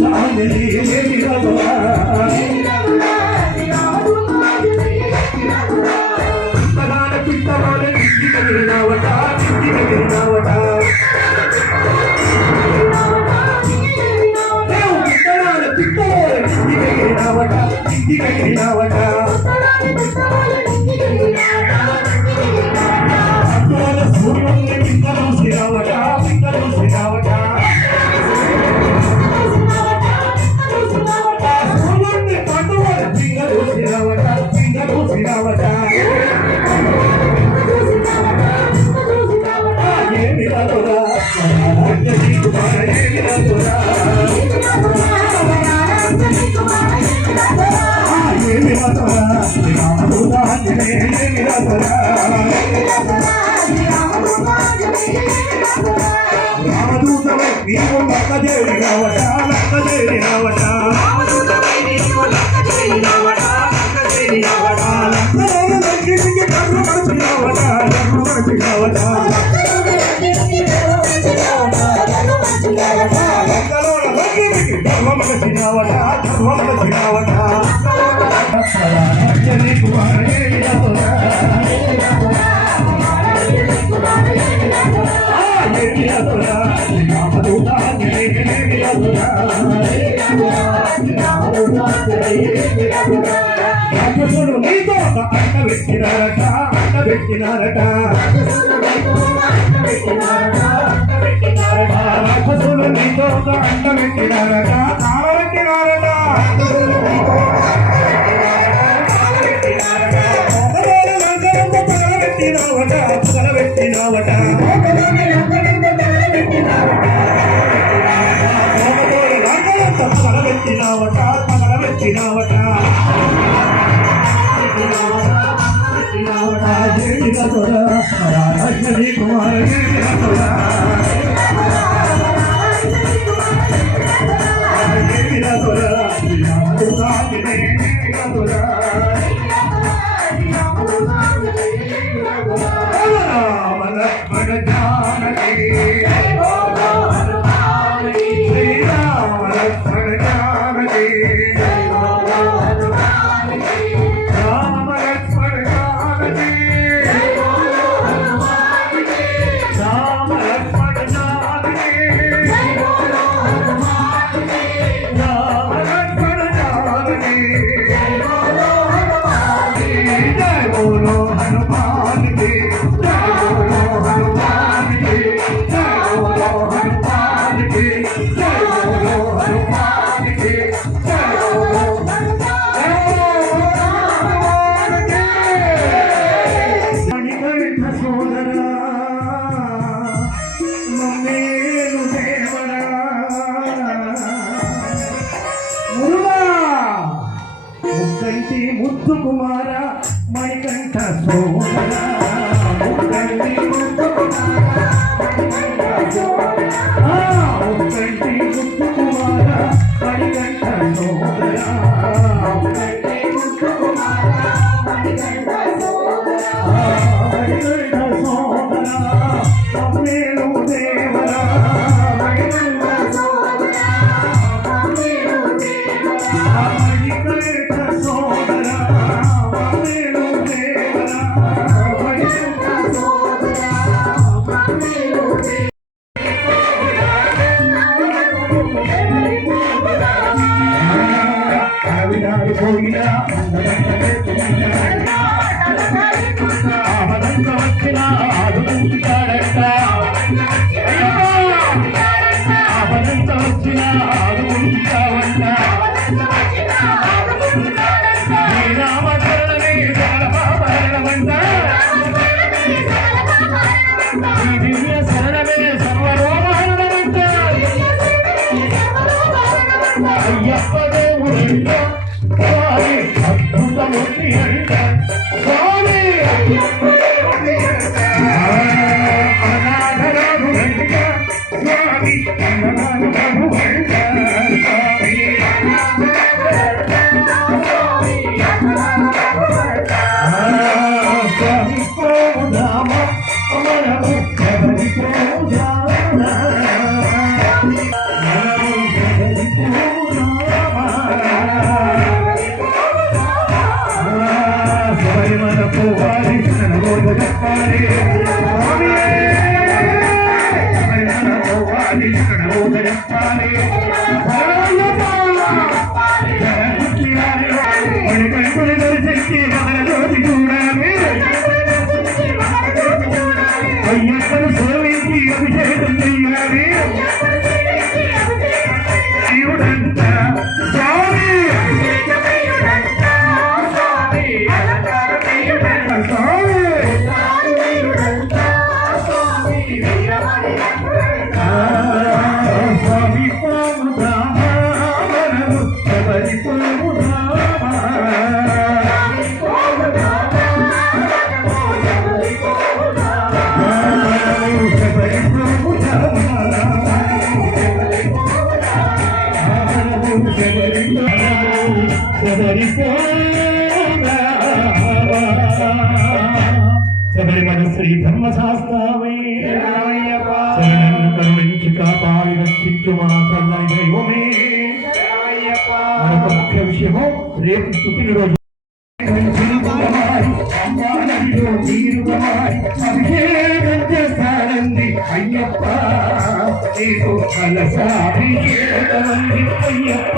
రాదోరా రామదూతవై నీవు లక్కజేరి రావట లక్కజేరి రావట లక్కజేరి కర్మ మనిషి రావట కర్మ మనిషి రావట ధర్మ మనిషి రావట ధర్మ మనిషి రావట రామదూత రాక్షసుడు నీతో అంట పెట్టినారట అంట పెట్టినారట రాక్షసుడు నీతో అంట పెట్టినారట కాలబెట్టినారట పగలబెట్టినావట పగలబెట్టినావట పగలబెట్టినావట పగలబెట్టినావట రాజీ కుమార హనుమాన్ ముద్దు కుమార మణికంఠ సోదర ముక్కంటి ముద్దు కుమార ముక్కంటి ముద్దు కుమార మణికంఠ సోదర ముక్కంటి ముద్దు కుమార మణికంఠ సోదర మమ్మేలు దేవరా మణికంఠ సోదర మమ్మేలు దేవరా మణికంఠ సోదర మమ్మేలు దేవరా మణికంఠ సోదర మమ్మేలు అవినాడు పోయిన ఆవదంత వచ్చిన ఆదుకుంటాడట ఆవదంత వచ్చిన ఆదుకుంటావంట శ్రీరామచరణమే సకలపాపహరణమంట శ్రీ దివ్య శరణమే సర్వరోమహరణమంట అయ్యప్ప దేవుడంట స్వామి అద్భుతమూర్తి అంట స్వామి అనాథరాధుడంట స్వామి అనాథరాధుడంట స్వామి ప్రోధామ మనము ఎవరి ప్రోధామ మన పోవాలి నగోద చెప్పాలి మన పోవాలి నగోద చెప్పాలి మణికంఠుని దర్శించి మన జ్యోతి చూడాలి అయ్యప్పను సేవించి అభిషేకం చెయ్యాలి శివుడంత స్వామి స్వామి పోముధామ మనము శబరి పోముధామ మనము శబరి పోముధామ శబరి శబరిమల శ్రీ ధర్మశాస్త్రమే శరణను కరుణించి కాపాడి రక్షించు మా చల్లని దైవమే మరొక ముఖ్య విషయము రేపు పుట్టినరోజు అభిషేకం చేస్తానంది అయ్యప్ప నీకు కలసాభిషేకమంది అయ్యప్ప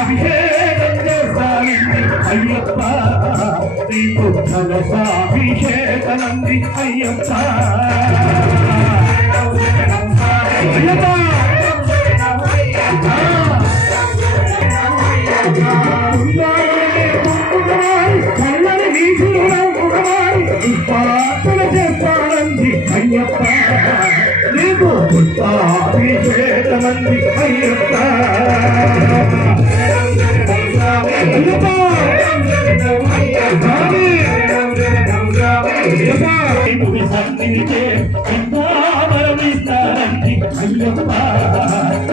అభిషేకం చేస్తానంది అయ్యప్ప నీకు కలసాభిషేకమంది అయ్యప్ప కళ్ళని వీసులు ప్రార్థన చేస్తానంది అయ్యప్ప నీకు పుష్పాభిషేకమంది అయ్యప్ప సన్నిధితే ఇందామరమిస్తానంది అయ్యప్ప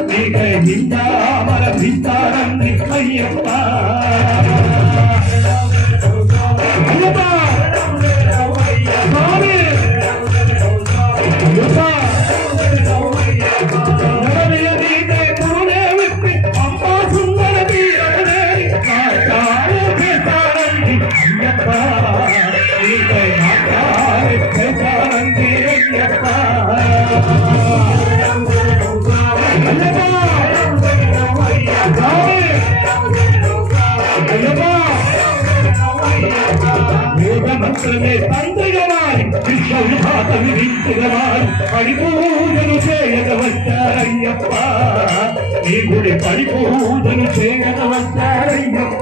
నీకై ఇందామరమిస్తానంది అయ్యప్ప అయ్యప్ప స్వామి అయ్యప్ప నరవియదీతే పూనే విప్పి అంబా సుందర వీరనే కాటాలు చేస్తానంది అయ్యప్ప నీకై నాటాలు చేస్తానంది అయ్యప్ప మంత్రమే తండ్రిగా మారి విశ్వవిధాత విధించుగా మారి పడిపూజలు చేయక వచ్చారయ్యప్ప నీ గుడి పడిపూజలు చేయక వచ్చారయ్యప్ప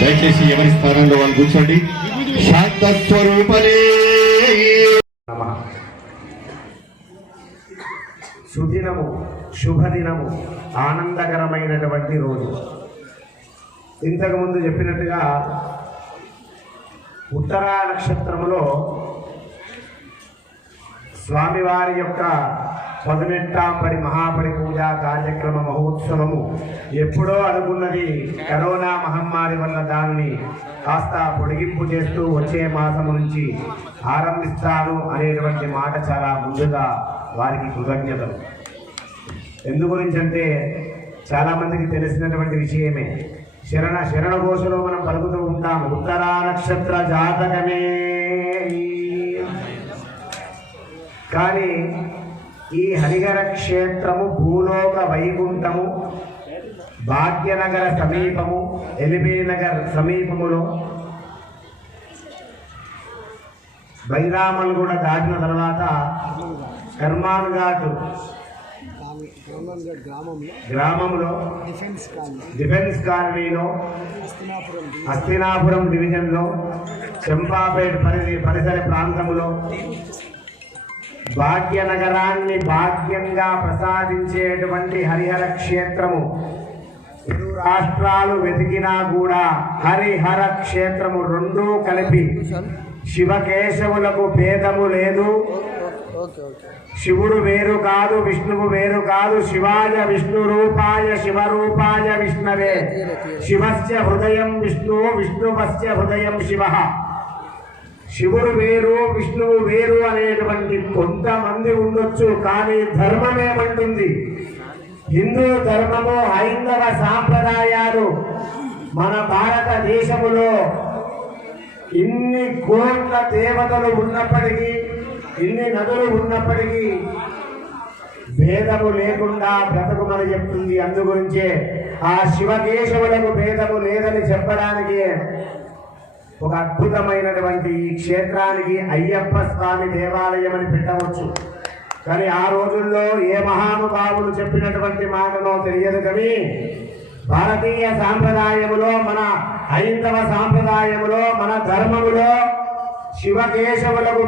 దయచేసి ఎవరి స్థానంలో వాళ్ళు కూర్చోండి. శాంత స్వరూపనే సుదినము, శుభదినము, ఆనందకరమైనటువంటి రోజు. ఇంతకుముందు చెప్పినట్టుగా ఉత్తరా నక్షత్రములో స్వామివారి యొక్క 18వ మహాపడి పూజా కార్యక్రమ మహోత్సవము ఎప్పుడో అనుకున్నది కరోనా మహమ్మారి వల్ల దాన్ని కాస్త పొడిగింపు చేస్తూ వచ్చే మాసము నుంచి ఆరంభిస్తాను అనేటువంటి మాట చాలా ముందుగా వారికి కృతజ్ఞతలు. ఎందు గురించంటే చాలామందికి తెలిసినటువంటి విషయమే. శరణ ఘోషలో మనం పలుకుతూ ఉంటాము, ఉత్తరా నక్షత్ర జాతకమే. కానీ ఈ హరిహర క్షేత్రము భూలోక వైకుంఠము భాగ్యనగర సమీపము, ఎల్బీ నగర్ సమీపములో బైరామల్ కూడా దాటిన తర్వాత కర్మాన్ ఘాట్ గ్రామంలో డిఫెన్స్ కాలనీలో హస్తినాపురం డివిజన్లో చెంపాపేట పరిసర ప్రాంతములో భాగ్యనగరాన్ని భాగ్యంగా ప్రసాదించేటువంటి హరిహర క్షేత్రము. ఇరు రాష్ట్రాలు వెతికినా కూడా హరిహర క్షేత్రము రెండూ కలిపి శివకేశవులకు భేదము లేదు. శివుడు వేరు కాదు, విష్ణువు వేరు కాదు. శివాయ విష్ణు రూపాయ శివరూపాయ విష్ణవే. శివస్య హృదయం విష్ణు, విష్ణువస్య హృదయం శివ. శివుడు వేరు, విష్ణువు వేరు అనేటువంటి కొంతమంది ఉండొచ్చు, కానీ ధర్మం ఏమంటుంది? హిందూ ధర్మము, హైందవ సాంప్రదాయాలు మన భారతదేశములో ఇన్ని కోట్ల దేవతలు ఉన్నప్పటికీ, ఇన్ని నదులు ఉన్నప్పటికీ భేదము లేకుండా బ్రతకమని చెప్తుంది. అందుగురించే ఆ శివకేశవులకు భేదము లేదని చెప్పడానికి ఒక అద్భుతమైనటువంటి ఈ క్షేత్రానికి అయ్యప్ప స్వామి దేవాలయం అని పెట్టవచ్చు. కానీ ఆ రోజుల్లో ఏ మహానుభావులు చెప్పినటువంటి మాటనో తెలియదు. కానీ భారతీయ సాంప్రదాయములో, మన హైందవ సాంప్రదాయములో, మన ధర్మములో శివకేశవులకు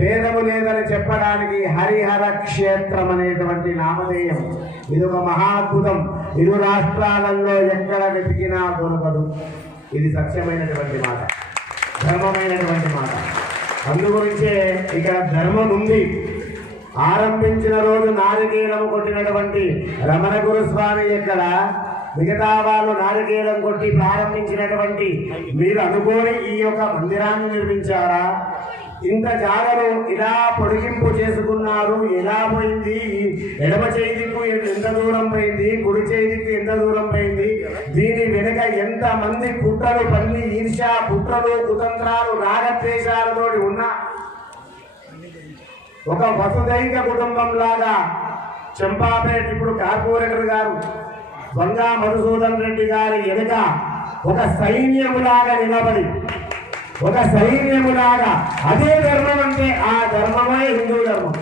భేదము లేదని చెప్పడానికి హరిహర క్షేత్రం అనేటువంటి నామధేయం. ఇది ఒక మహాద్భుతం. ఇరు రాష్ట్రాలలో ఎక్కడ వెతికినా దొరకదు. ఇది సత్యమైనటువంటి మాట, ధర్మమైనటువంటి మాట. అందుగురించే ఇక్కడ ధర్మం ఉంది. ఆరంభించిన రోజు నారికేలం కొట్టినటువంటి రమణ గురుస్వామి ఎక్కడ, మిగతా వాళ్ళు నారికేలం కొట్టి ప్రారంభించినటువంటి మీరు అనుకోని ఈ యొక్క మందిరాన్ని నిర్మించారా? ఇంత జాగరు ఇలా పొడిగింపు చేసుకున్నారు. ఎలా పోయింది? ఎడమ చేతికు ఎంత దూరం పోయింది, కుడి చేతికి ఎంత దూరం పోయింది? దీని వెనుక ఎంత మంది కుట్రలు పల్లి ఈర్ష, కుట్రలు, కుతంత్రాలు, రాగద్వేషాలతో ఉన్న ఒక వసుదైక కుటుంబం లాగా చెంపాపేట ఇప్పుడు కార్పొరేటర్ గారు వంగా మధుసూదన్ రెడ్డి గారి వెనుక ఒక సైన్యములాగా నిలబడి, ఒక సైన్యములాగా, అదే ధర్మం అంటే ఆ ధర్మమే హిందూ ధర్మం.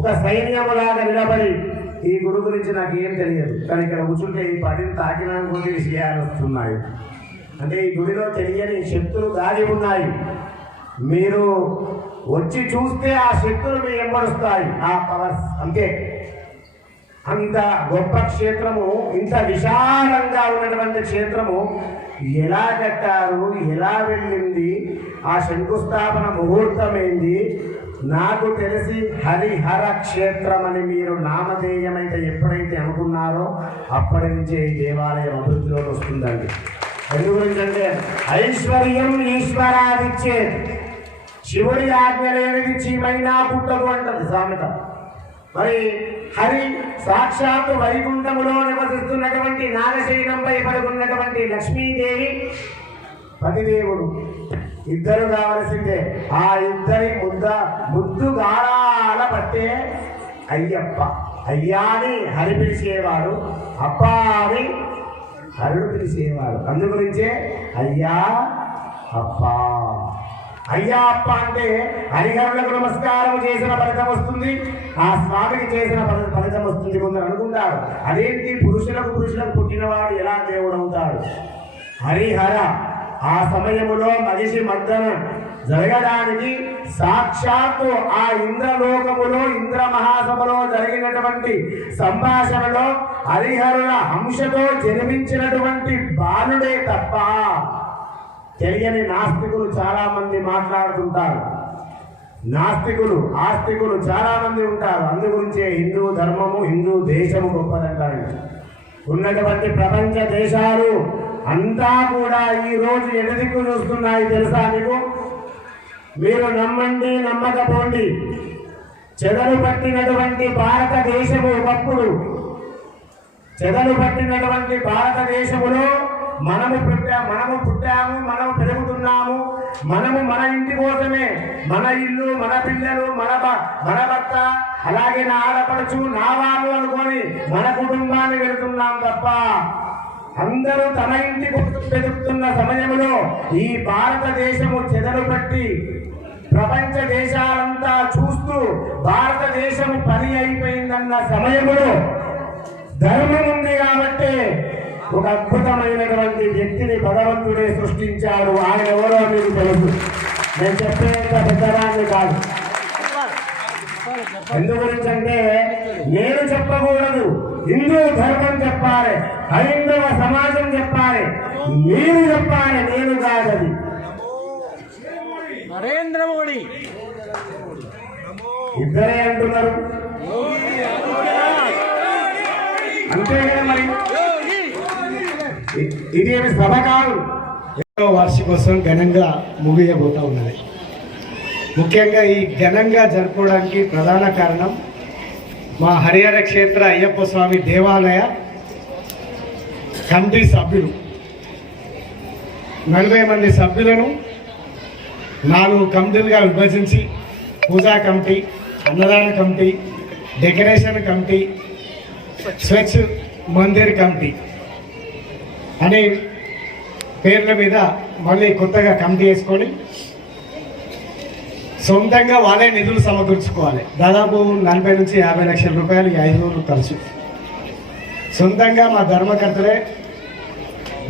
ఒక సైన్యములాగా నిలబడి, ఈ గుడి గురించి నాకు ఏం తెలియదు, కానీ ఇక్కడ కూర్చుంటే ఈ పడిని తాకినా కొన్ని విషయాలు వస్తున్నాయి. అంటే ఈ గుడిలో తెలియని శక్తులు దాగి ఉన్నాయి. మీరు వచ్చి చూస్తే ఆ శక్తులు మీ ఎంబడుస్తాయి, ఆ పవర్స్. అంతే. అంత గొప్ప క్షేత్రము, ఇంత విశాలంగా ఉన్నటువంటి క్షేత్రము ఎలా కట్టారు, ఎలా వెళ్ళింది, ఆ శంకుస్థాపన ముహూర్తం ఏంది? నాకు తెలిసి హరిహర క్షేత్రం అని మీరు నామధేయమైతే ఎప్పుడైతే అనుకున్నారో అప్పటి నుంచే ఈ దేవాలయం అభివృద్ధిలోకి వస్తుందండి. ఎందుకంటే ఐశ్వర్యం ఈశ్వరాదిచ్చే, శివుడి ఆజ్ఞ లేనిది చీమైనా పుట్టదు అంటది సామెత. మరి హరి సాక్షాత్తు వైకుంఠములో నివసిస్తున్నటువంటి నాగశైలంపై పడుకున్నటువంటి లక్ష్మీదేవి పతిదేవుడు. ఇద్దరు కావలసిందే. ఆ ఇద్దరి ముద్దు గారాల పట్టే అయ్యప్ప. అయ్యాని హరి పిలిచేవాడు, అప్ప అని హరుడు పిలిచేవాడు. అందుగురించే అయ్యా అప్ప. అయ్యా అప్ప అంటే హరిహరులకు నమస్కారం చేసిన ఫలితం వస్తుంది, ఆ స్వామికి చేసిన ఫలితం వస్తుంది. కొందరు అనుకుంటారు అదేంటి పురుషులకు పుట్టినవాడు ఎలా దేవుడు అవుతాడు? హరిహర ఆ సమయములో మనిషి మర్దన జరగడానికి సాక్షాత్తు ఆ ఇంద్రలోకములో ఇంద్ర మహాసభలో జరిగినటువంటి సంభాషణలో హరిహరుల అంశతో జన్మించినటువంటి బాలుడే తప్ప తెలియని నాస్తికులు చాలా మంది మాట్లాడుతుంటారు. నాస్తికులు ఆస్తికులు చాలా మంది ఉంటారు. అందుగురించే హిందూ ధర్మము హిందూ దేశము గొప్పదంటారు. ఉన్నటువంటి ప్రపంచ దేశాలు అంతా కూడా ఈ రోజు ఎడదిక్కు చూస్తున్నాయి తెలుసా మీకు? మీరు నమ్మండి నమ్మకపోండి, చెదలు పట్టినటువంటి భారతదేశము ఒకప్పుడు చెదలు పట్టినటువంటి భారతదేశములో మనము పుట్టాము, మనము పెరుగుతున్నాము. మనము మన ఇంటి కోసమే, మన ఇల్లు, మన పిల్లలు, మన భర్త, అలాగే నా ఆడపడుచు, నా వాళ్ళు అనుకొని మన కుటుంబాన్ని వెళుతున్నాం తప్ప అందరూ తమ ఇంటి కోసం పెరుగుతున్న సమయంలో ఈ భారతదేశము చెదలు పట్టి ప్రపంచ దేశాలంతా చూస్తూ భారతదేశము పని అయిపోయిందన్న సమయంలో ధర్మం ఉంది కాబట్టి ఒక అద్భుతమైనటువంటి వ్యక్తిని భగవంతుడే సృష్టించాడు. ఆయన ఎవరో మీకు తెలుసు, నేను చెప్పేంత పెద్దవాడిని కాదు. ఎందు గురించి అంటే నేను చెప్పకూడదు, హిందూ ధర్మం చెప్పాలి, హైందవ సమాజం చెప్పాలి, మీరు చెప్పాలి, నేను కాదది. నరేంద్ర మోడీ ఇద్దరే అంటున్నారు అంతే కదా. మరి ఇదేమి సభ కాదు. వార్షికోత్సవం ఘనంగా ముగియబోతా ఉన్నది. ముఖ్యంగా ఈ ఘనంగా జరుపుకోవడానికి ప్రధాన కారణం మా హరిహర క్షేత్ర అయ్యప్ప స్వామి దేవాలయ కమిటీ సభ్యులు 40 మంది సభ్యులను 4 కమిటీలుగా విభజించి పూజా కమిటీ, అన్నదాన కమిటీ, డెకరేషన్ కమిటీ, స్వచ్ఛ మందిర్ కమిటీ అనే పేర్ల మీద మళ్ళీ కొత్తగా కమిటీ వేసుకొని సొంతంగా వాళ్ళే నిధులు సమకూర్చుకోవాలి. దాదాపు 40 నుంచి 50 లక్షల రూపాయలు 5 రోజులు ఖర్చు. సొంతంగా మా ధర్మకర్తలే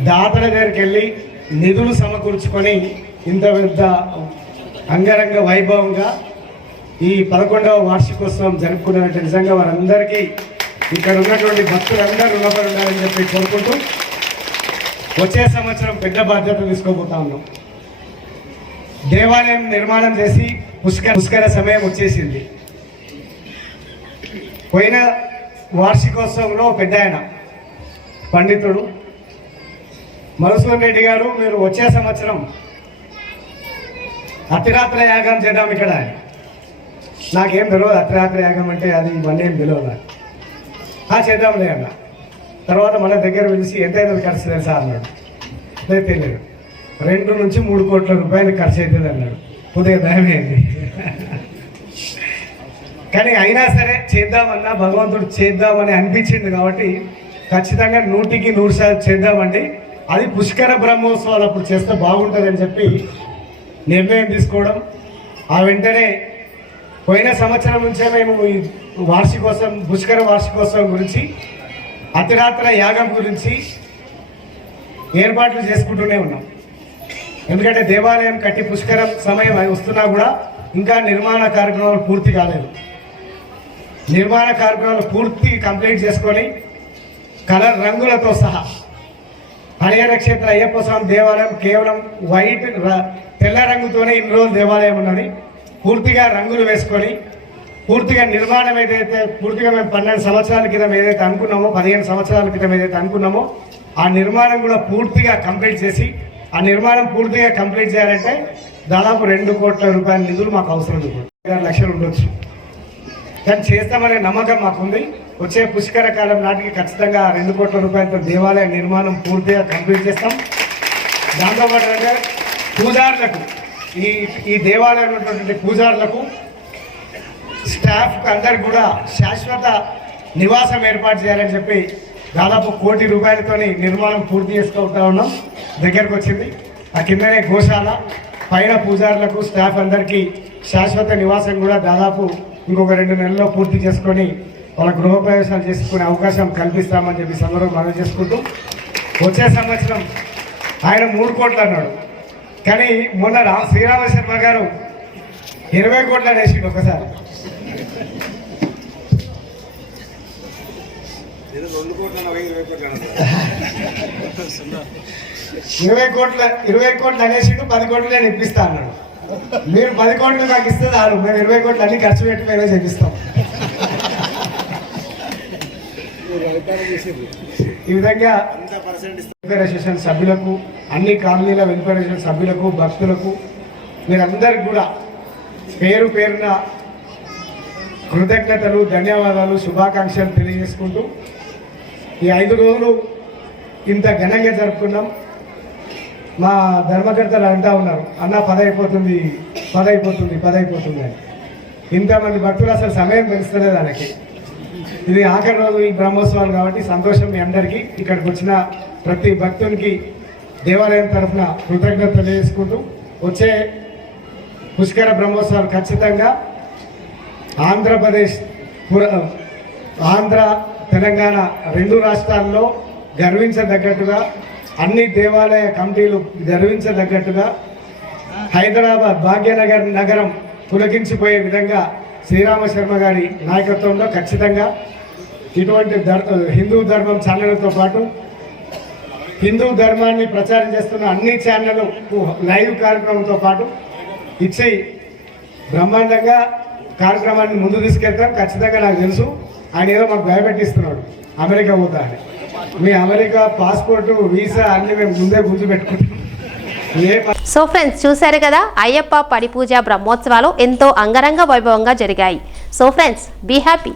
దాతల దగ్గరికి వెళ్ళి నిధులు సమకూర్చుకొని ఇంత పెద్ద అంగరంగ వైభవంగా ఈ 11వ వార్షికోత్సవం జరుపుకున్నట్టు నిజంగా వారందరికీ ఇక్కడ ఉన్నటువంటి భక్తులందరూ రుణపడి ఉండాలని చెప్పి కోరుకుంటూ వచ్చే సంవత్సరం పెద్ద బాధ్యత తీసుకోబోతా ఉన్నాం. దేవాలయం నిర్మాణం చేసి పుష్కర సమయం వచ్చేసింది. పోయిన వార్షికోత్సవంలో పెద్ద ఆయన పండితుడు మధుసూదన్ రెడ్డి గారు, మీరు వచ్చే సంవత్సరం అతిరాత్ర యాగం చేద్దాం ఇక్కడ. నాకేం తెలియదు అతిరాత్ర యాగం అంటే, అది ఇవన్నీ ఏం తెలియదు నాకు. చేద్దాంలే అన్న. తర్వాత మన దగ్గర పిలిచి ఎంతైనా ఖర్చు తెలుసా అన్నాడు. లేదు తెలియదు. 2 నుంచి 3 కోట్ల రూపాయలు ఖర్చు అవుతుంది అన్నాడు. కొద్దిగా భయమేంది. కానీ అయినా సరే చేద్దామన్నా భగవంతుడు చేద్దామని అనిపించింది కాబట్టి ఖచ్చితంగా 100కి 100% చేద్దామండి. అది పుష్కర బ్రహ్మోత్సవాలు అప్పుడు చేస్తే బాగుంటుందని చెప్పి నిర్ణయం తీసుకోవడం. ఆ వెంటనే పోయిన సంవత్సరం నుంచే మేము ఈ వార్షికోత్సవం, పుష్కర వార్షికోత్సవం గురించి, అతిరాత్ర యాగం గురించి ఏర్పాట్లు చేసుకుంటూనే ఉన్నాం. ఎందుకంటే దేవాలయం కట్టి పుష్కరం సమయం వస్తున్నా కూడా ఇంకా నిర్మాణ కార్యక్రమాలు పూర్తి కాలేదు. నిర్మాణ కార్యక్రమాలు పూర్తి కంప్లీట్ చేసుకొని కలర్ రంగులతో సహా హరిహర క్షేత్ర అయ్యప్ప స్వామి దేవాలయం కేవలం వైట్ తెల్ల రంగుతోనే ఇన్ని రోజులు దేవాలయం ఉన్నది. పూర్తిగా రంగులు వేసుకొని పూర్తిగా నిర్మాణం ఏదైతే పూర్తిగా మేము 12 సంవత్సరాల క్రితం ఏదైతే అనుకున్నామో, 15 సంవత్సరాల క్రితం ఏదైతే అనుకున్నామో ఆ నిర్మాణం కూడా పూర్తిగా కంప్లీట్ చేసి, ఆ నిర్మాణం పూర్తిగా కంప్లీట్ చేయాలంటే దాదాపు 2 కోట్ల రూపాయల నిధులు మాకు అవసరం. 6 లక్షలు ఉండొచ్చు, కానీ చేస్తామనే నమ్మకం మాకుంది. వచ్చే పుష్కర కాలం నాటికి ఖచ్చితంగా 2 కోట్ల రూపాయలతో దేవాలయ నిర్మాణం పూర్తిగా కంప్లీట్ చేస్తాం. దాంతోపాటు పూజారులకు ఈ దేవాలయం ఉన్నటువంటి పూజారులకు స్టాఫ్ అందరికి కూడా శాశ్వత నివాసం ఏర్పాటు చేయాలని చెప్పి దాదాపు 1 కోటి రూపాయలతోని నిర్మాణం పూర్తి చేసుకుంటా ఉన్నాం. దగ్గరకు వచ్చింది. ఆ కిందనే గోశాల, పైన పూజారులకు స్టాఫ్ అందరికీ శాశ్వత నివాసం కూడా దాదాపు ఇంకొక 2 నెలల్లో పూర్తి చేసుకొని వాళ్ళ గృహప్రవేశాలు చేసుకునే అవకాశం కల్పిస్తామని చెప్పి సందర్భంగా మనం చేసుకుంటూ వచ్చే సంవత్సరం ఆయన 3 కోట్లు అన్నాడు. కానీ మొన్న శ్రీరామ శర్మ గారు 20 కోట్లు అనేసిండు ఒకసారి. 20 కోట్లు అనేసిండు. 10 కోట్లు నేను ఇప్పిస్తా అన్నాడు. మీరు 10 కోట్లు నాకు ఇస్తే చాలు, మేము 20 కోట్లు అన్ని ఖర్చు పెట్టి మేమే చేపిస్తాం. ఈ విధంగా వెల్ఫేర్ అసోసియేషన్ సభ్యులకు, అన్ని కాలనీల వెల్ఫేర్ అసోసియేషన్ సభ్యులకు, భక్తులకు మీరందరికీ కూడా పేరు పేరున కృతజ్ఞతలు, ధన్యవాదాలు, శుభాకాంక్షలు తెలియజేసుకుంటూ ఈ 5 రోజులు ఇంత ఘనంగా జరుపుకున్నాం. మా ధర్మకర్తలు అంటా ఉన్నారు, అన్న 10 అయిపోతుంది అని. ఇంతమంది భక్తులు అసలు సమయం తెలుస్తలేదు వాళ్ళకి. ఇది ఆఖరి రోజు ఈ బ్రహ్మోత్సవాలు కాబట్టి సంతోషం మీ అందరికీ. ఇక్కడికి వచ్చిన ప్రతి భక్తునికి దేవాలయం తరఫున కృతజ్ఞతలు తెలియజేసుకుంటూ వచ్చే పుష్కర బ్రహ్మోత్సవాలు ఖచ్చితంగా ఆంధ్ర తెలంగాణ 2 రాష్ట్రాల్లో గర్వించదగ్గట్టుగా, అన్ని దేవాలయ కమిటీలు గర్వించదగ్గట్టుగా, హైదరాబాద్ భాగ్యనగర్ నగరం పులకించిపోయే విధంగా శ్రీరామ శర్మ గారి నాయకత్వంలో ఖచ్చితంగా ఇటువంటి హిందూ ధర్మం ఛానళ్లతో పాటు హిందూ ధర్మాన్ని ప్రచారం చేస్తున్న అన్ని ఛానళ్ళు లైవ్ కార్యక్రమంతో పాటు ఇచ్చి బ్రహ్మాండంగా కార్యక్రమాన్ని ముందు తీసుకెళ్తాం. ఖచ్చితంగా నాకు తెలుసు ఆయన ఏదో మాకు భయపెట్టిస్తున్నాడు అమెరికా పోతా అని. మీ అమెరికా పాస్పోర్టు, వీసా అన్ని మేము ముందే గుర్తుపెట్టుకుంటాం. సో ఫ్రెండ్స్, చూశారు కదా, అయ్యప్ప పడి పూజ బ్రహ్మోత్సవాలు ఎంతో అంగరంగ వైభవంగా జరిగాయి. So friends, be happy.